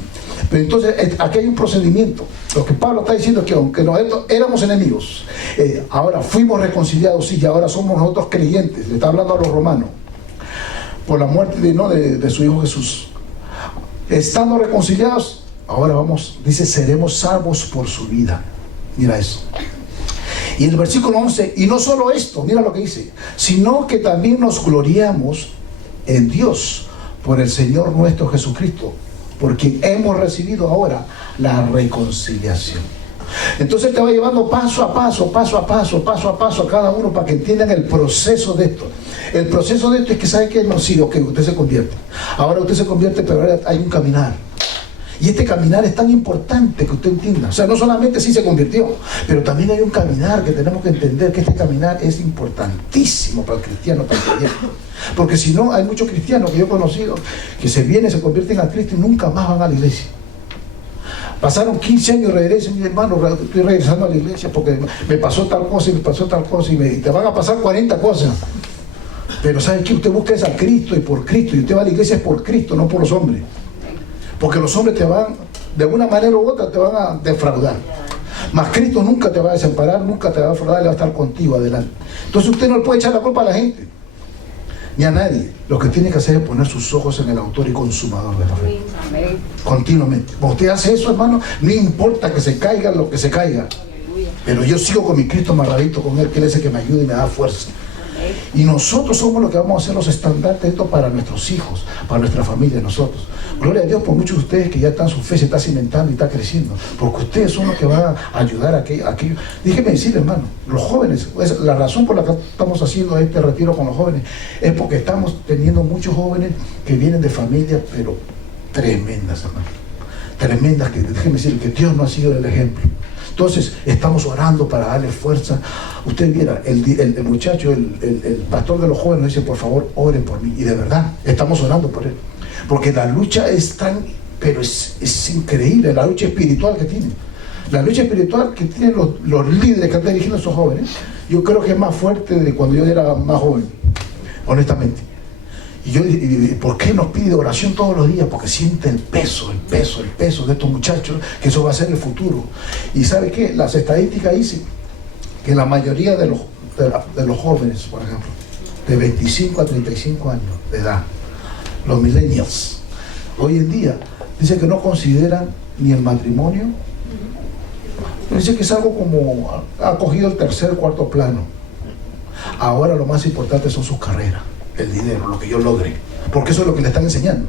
Pero entonces, aquí hay un procedimiento. Lo que Pablo está diciendo es que aunque éramos enemigos, ahora fuimos reconciliados, sí, y ahora somos nosotros creyentes. Le está hablando a los romanos. Por la muerte de su Hijo Jesús. Estando reconciliados, ahora dice, seremos salvos por su vida. Mira eso. Y en el versículo 11, y no solo esto, mira lo que dice, sino que también nos gloriamos en Dios por el Señor nuestro Jesucristo, por quien hemos recibido ahora la reconciliación. Entonces te va llevando paso a paso a cada uno para que entiendan el proceso de esto. El proceso de esto es que sabe que no, sí, ok, usted se convierte. Ahora usted se convierte, pero ahora hay un caminar. Y este caminar es tan importante que usted entienda. O sea, no solamente sí se convirtió, pero también hay un caminar que tenemos que entender que este caminar es importantísimo para el cristiano, para el creyente. Porque si no, hay muchos cristianos que yo he conocido que se convierten a Cristo y nunca más van a la iglesia. Pasaron 15 años y regresan, mi hermano, estoy regresando a la iglesia porque me pasó tal cosa y me pasó tal cosa y te van a pasar 40 cosas. Pero ¿sabe qué? Usted busca es a Cristo y por Cristo, y usted va a la iglesia es por Cristo, no por los hombres. Porque los hombres te van, de una manera u otra, te van a defraudar. Mas Cristo nunca te va a desamparar, nunca te va a defraudar, Él va a estar contigo adelante. Entonces usted no le puede echar la culpa a la gente, ni a nadie. Lo que tiene que hacer es poner sus ojos en el autor y consumador de la fe. Amén. Continuamente. Cuando usted hace eso, hermano, no importa que se caiga lo que se caiga. Pero yo sigo con mi Cristo amarradito con Él, que Él es el que me ayuda y me da fuerza. Y nosotros somos los que vamos a hacer los estandartes de esto para nuestros hijos, para nuestra familia, nosotros. Gloria a Dios por muchos de ustedes que ya están, su fe se está cimentando y está creciendo, porque ustedes son los que van a ayudar a aquello. Déjeme decirle, hermano, los jóvenes, la razón por la que estamos haciendo este retiro con los jóvenes es porque estamos teniendo muchos jóvenes que vienen de familias, pero tremendas, hermano. Tremendas, que déjeme decirle que Dios no ha sido el ejemplo. Entonces estamos orando para darle fuerza. Usted viera, el muchacho, el pastor de los jóvenes nos dice, por favor, oren por mí. Y de verdad, estamos orando por él. Porque la lucha es tan, pero es increíble, la lucha espiritual que tiene. La lucha espiritual que tienen los líderes que están dirigiendo a esos jóvenes, yo creo que es más fuerte de cuando yo era más joven, honestamente. Y ¿por qué nos pide oración todos los días? Porque siente el peso de estos muchachos, que eso va a ser el futuro. Y ¿sabe qué? Las estadísticas dicen que la mayoría de los jóvenes, por ejemplo, de 25 a 35 años de edad, los millennials, hoy en día, dicen que no consideran ni el matrimonio, dice que es algo como, ha cogido el tercer, cuarto plano. Ahora lo más importante son sus carreras, el dinero, lo que yo logre, porque eso es lo que le están enseñando.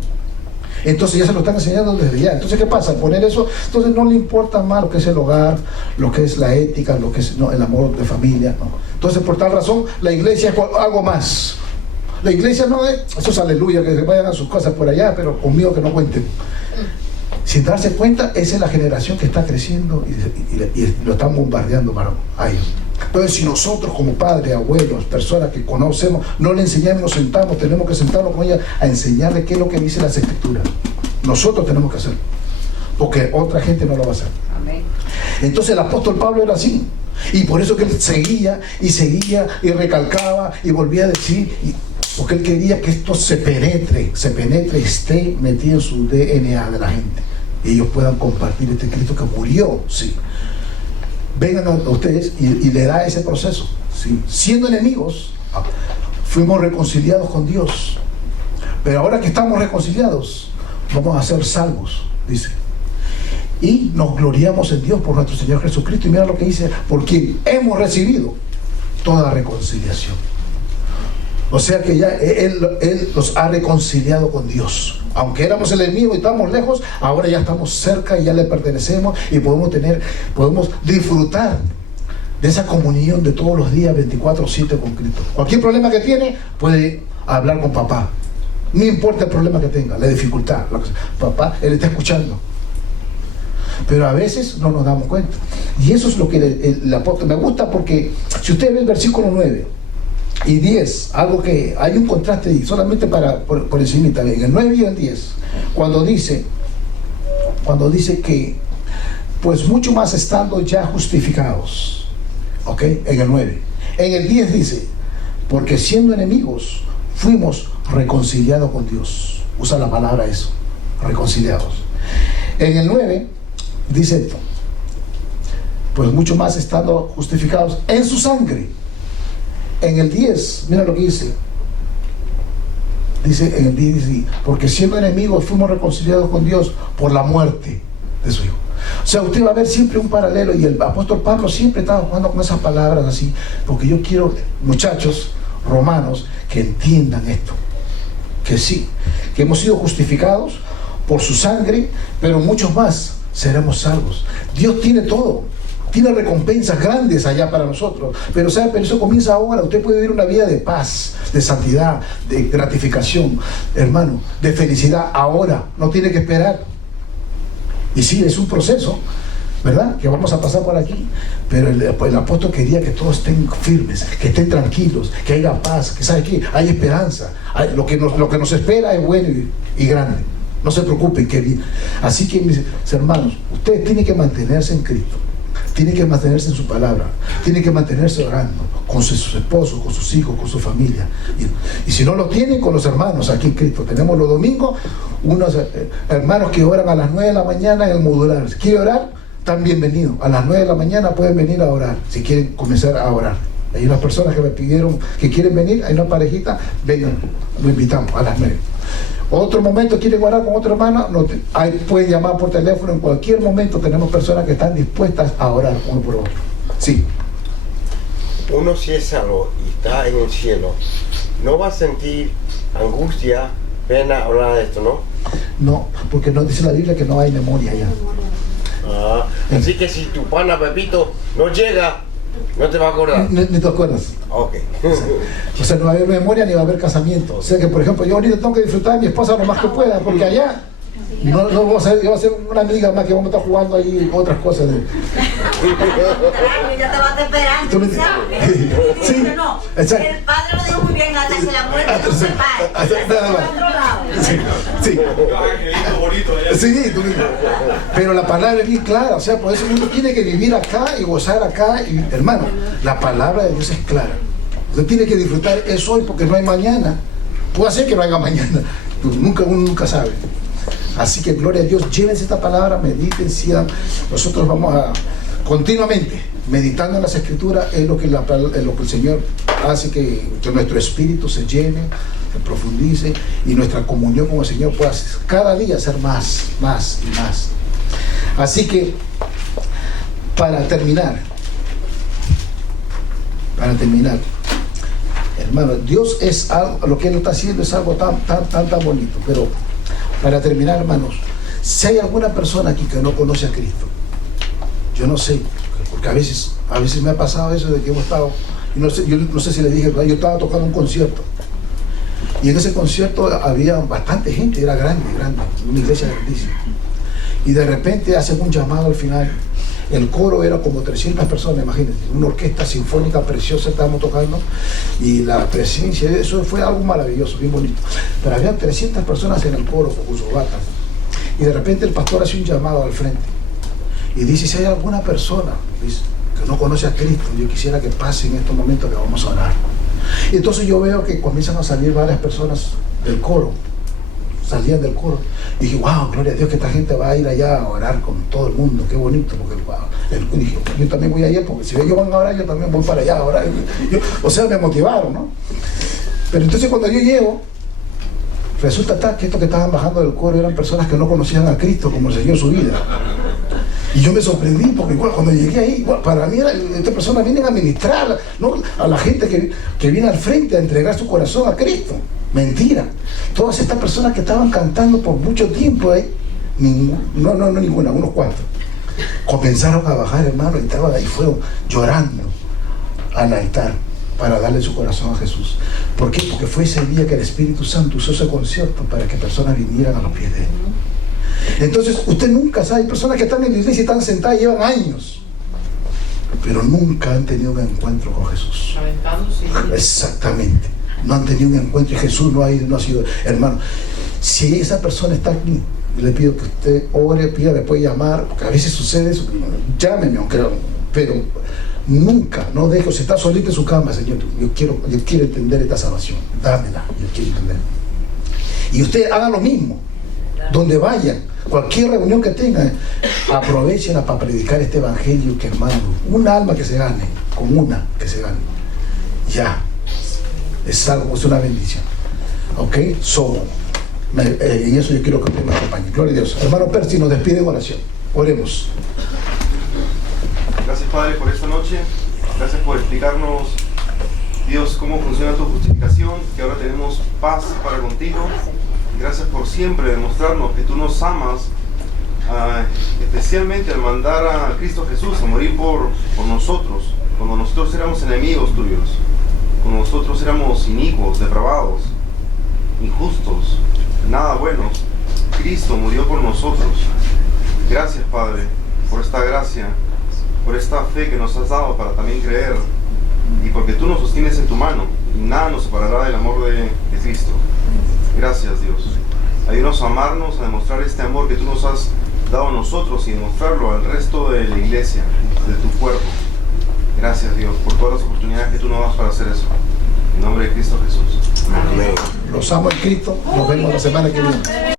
Entonces ya se lo están enseñando desde ya. Entonces, ¿qué pasa? Poner eso, entonces no le importa más lo que es el hogar, lo que es la ética, lo que es el amor de familia, ¿no? Entonces, por tal razón, la iglesia es algo más. La iglesia no es, eso es aleluya, que vayan a sus cosas por allá, pero conmigo que no cuenten. Sin darse cuenta, esa es la generación que está creciendo y lo están bombardeando a ellos. Entonces, si nosotros como padres, abuelos, personas que conocemos, no le enseñamos, nos sentamos, tenemos que sentarnos con ella a enseñarle qué es lo que dice las Escrituras. Nosotros tenemos que hacerlo, porque otra gente no lo va a hacer. Amén. Entonces el apóstol Pablo era así, y por eso que él seguía y recalcaba y volvía a decir, porque él quería que esto se penetre, esté metido en su DNA de la gente, y ellos puedan compartir este Cristo que murió, sí. Vengan a ustedes y le da ese proceso, ¿sí? Siendo enemigos, fuimos reconciliados con Dios, pero ahora que estamos reconciliados, vamos a ser salvos, dice, y nos gloriamos en Dios por nuestro Señor Jesucristo. Y mira lo que dice: por quien hemos recibido toda reconciliación. O sea que ya Él nos ha reconciliado con Dios. Aunque éramos el enemigo y estábamos lejos, ahora ya estamos cerca y ya le pertenecemos y podemos disfrutar de esa comunión de todos los días 24/7 con Cristo. Cualquier problema que tiene, puede hablar con papá. No importa el problema que tenga, la dificultad, papá, Él está escuchando. Pero a veces no nos damos cuenta. Y eso es lo que el apóstol me gusta, porque si usted ve el versículo 9 y 10, algo que hay un contraste ahí, solamente por encimita, en el 9 y el 10, cuando dice que, pues mucho más estando ya justificados, ¿ok? En el 9. En el 10 dice, porque siendo enemigos, fuimos reconciliados con Dios. Usa la palabra eso, reconciliados. En el 9 dice esto, pues mucho más estando justificados en su sangre. En el 10, mira lo que dice en el 10 dice, porque siendo enemigos fuimos reconciliados con Dios por la muerte de su Hijo. O sea, usted va a ver siempre un paralelo, y el apóstol Pablo siempre estaba jugando con esas palabras así, porque yo quiero, muchachos romanos, que entiendan esto, que sí, que hemos sido justificados por su sangre, pero muchos más seremos salvos. Dios tiene todo, tiene recompensas grandes allá para nosotros, pero ¿sabe? Pero eso comienza ahora. Usted puede vivir una vida de paz, de santidad, de gratificación, hermano, de felicidad ahora, no tiene que esperar. Y sí, es un proceso, ¿verdad? Que vamos a pasar por aquí, pero el apóstol quería que todos estén firmes, que estén tranquilos, que haya paz, que ¿sabe qué? Hay esperanza, lo que nos espera es bueno y grande. No se preocupen, que así que mis hermanos, ustedes tienen que mantenerse en Cristo, tienen que mantenerse en su palabra, tienen que mantenerse orando con sus esposos, con sus hijos, con su familia, y si no lo tienen, con los hermanos aquí en Cristo. Tenemos los domingos unos hermanos que oran a las 9 de la mañana en el modular. Si quieren orar, están bienvenidos. A las 9 de la mañana pueden venir a orar, si quieren comenzar a orar. Hay unas personas que me pidieron que quieren venir, hay una parejita, vengan, lo invitamos a las 9. Otro momento quieren orar con otro hermano, pueden llamar por teléfono en cualquier momento. Tenemos personas que están dispuestas a orar uno por otro. Sí. Uno, si es salvo y está en el cielo, no va a sentir angustia, pena, hablar de esto, ¿no? No, porque no dice la Biblia que no hay memoria ya. Así que si tu pana Pepito no llega, no te va a acordar. Ni te acuerdas. Ok. O sea, no va a haber memoria ni va a haber casamiento. O sea que, por ejemplo, yo ahorita tengo que disfrutar de mi esposa lo más que pueda, porque allá no vamos a ser una amiga más que vamos a estar jugando ahí otras cosas. Ya te vas esperando, ¿sabes? Sí, No, exacto. el padre lo dijo muy bien, hasta que la muerte no se pare. Sí, sí. Los angelitos bonitos Sí, tú mismo. Pero la palabra es bien clara, o sea, por eso uno tiene que vivir acá y gozar acá. Y, hermano, la palabra de Dios es clara. Usted tiene que disfrutar eso hoy porque no hay mañana. Puede ser que no haya mañana, uno nunca sabe. Así que gloria a Dios, llévense esta palabra, mediten, sigan. Nosotros vamos a continuamente meditando en las Escrituras, es lo que el Señor hace que nuestro espíritu se llene, se profundice y nuestra comunión con el Señor pueda cada día ser más y más. Así que para terminar, hermano, Dios es algo, lo que Él está haciendo es algo tan bonito. Pero para terminar, hermanos, si hay alguna persona aquí que no conoce a Cristo, yo no sé, porque a veces me ha pasado eso de que hemos estado, yo no sé si le dije, yo estaba tocando un concierto y en ese concierto había bastante gente, era grande, una iglesia grandísima, y de repente hacen un llamado al final. El coro era como 300 personas, imagínense, una orquesta sinfónica preciosa estábamos tocando, y la presencia, eso fue algo maravilloso, bien bonito. Pero había 300 personas en el coro con sus batas, y de repente el pastor hace un llamado al frente y dice: si hay alguna persona, dice, que no conoce a Cristo, yo quisiera que pase en estos momentos que vamos a orar. Y entonces yo veo que comienzan a salir varias personas del coro, salían del coro, y dije: wow, gloria a Dios que esta gente va a ir allá a orar con todo el mundo, qué bonito, porque wow. Dije, yo también voy a ir, porque si ellos van a orar, yo también voy para allá a orar. O sea, me motivaron, ¿no? Pero entonces cuando yo llego, resulta que estos que estaban bajando del coro eran personas que no conocían a Cristo como el Señor su vida. Y yo me sorprendí, porque igual cuando llegué ahí, igual, para mí estas personas vienen a ministrar, ¿no?, a la gente que viene al frente a entregar su corazón a Cristo. Mentira. Todas estas personas que estaban cantando por mucho tiempo ahí, ninguna, unos cuantos, comenzaron a bajar, hermano, y estaban ahí, fueron llorando al altar para darle su corazón a Jesús. ¿Por qué? Porque fue ese día que el Espíritu Santo usó ese concierto para que personas vinieran a los pies de Él. Entonces, usted nunca sabe, hay personas que están en la iglesia y están sentadas y llevan años, pero nunca han tenido un encuentro con Jesús. Exactamente. No han tenido un encuentro y Jesús no ha sido, hermano. Si esa persona está aquí, le pido que usted ore, me puede llamar, porque a veces sucede eso, llámeme, pero nunca, no dejo, si está solito en su cama: Señor, yo quiero entender esta salvación, dámela, yo quiero entender. Y usted haga lo mismo, donde vayan, cualquier reunión que tengan, aprovechenla para predicar este evangelio, que, hermano, un alma que se gane, con una que se gane, ya es algo, es una bendición. ¿Ok? Y eso yo quiero que usted me acompañe. Gloria a Dios. Hermano Percy nos despide en oración. Oremos. Gracias, Padre, por esta noche. Gracias por explicarnos, Dios, cómo funciona tu justificación, que ahora tenemos paz para contigo. Gracias por siempre demostrarnos que tú nos amas, especialmente al mandar a Cristo Jesús a morir por nosotros, cuando nosotros éramos enemigos tuyos, cuando nosotros éramos inicuos, depravados, injustos, nada buenos. Cristo murió por nosotros. Gracias, Padre, por esta gracia, por esta fe que nos has dado para también creer, y porque tú nos sostienes en tu mano y nada nos separará del amor de Cristo. Gracias, Dios. Ayúdanos a amarnos, a demostrar este amor que tú nos has dado a nosotros y demostrarlo al resto de la iglesia, de tu cuerpo. Gracias, Dios, por todas las oportunidades que tú nos das para hacer eso. En nombre de Cristo Jesús. Amén. Los amo en Cristo. Nos vemos la semana que viene.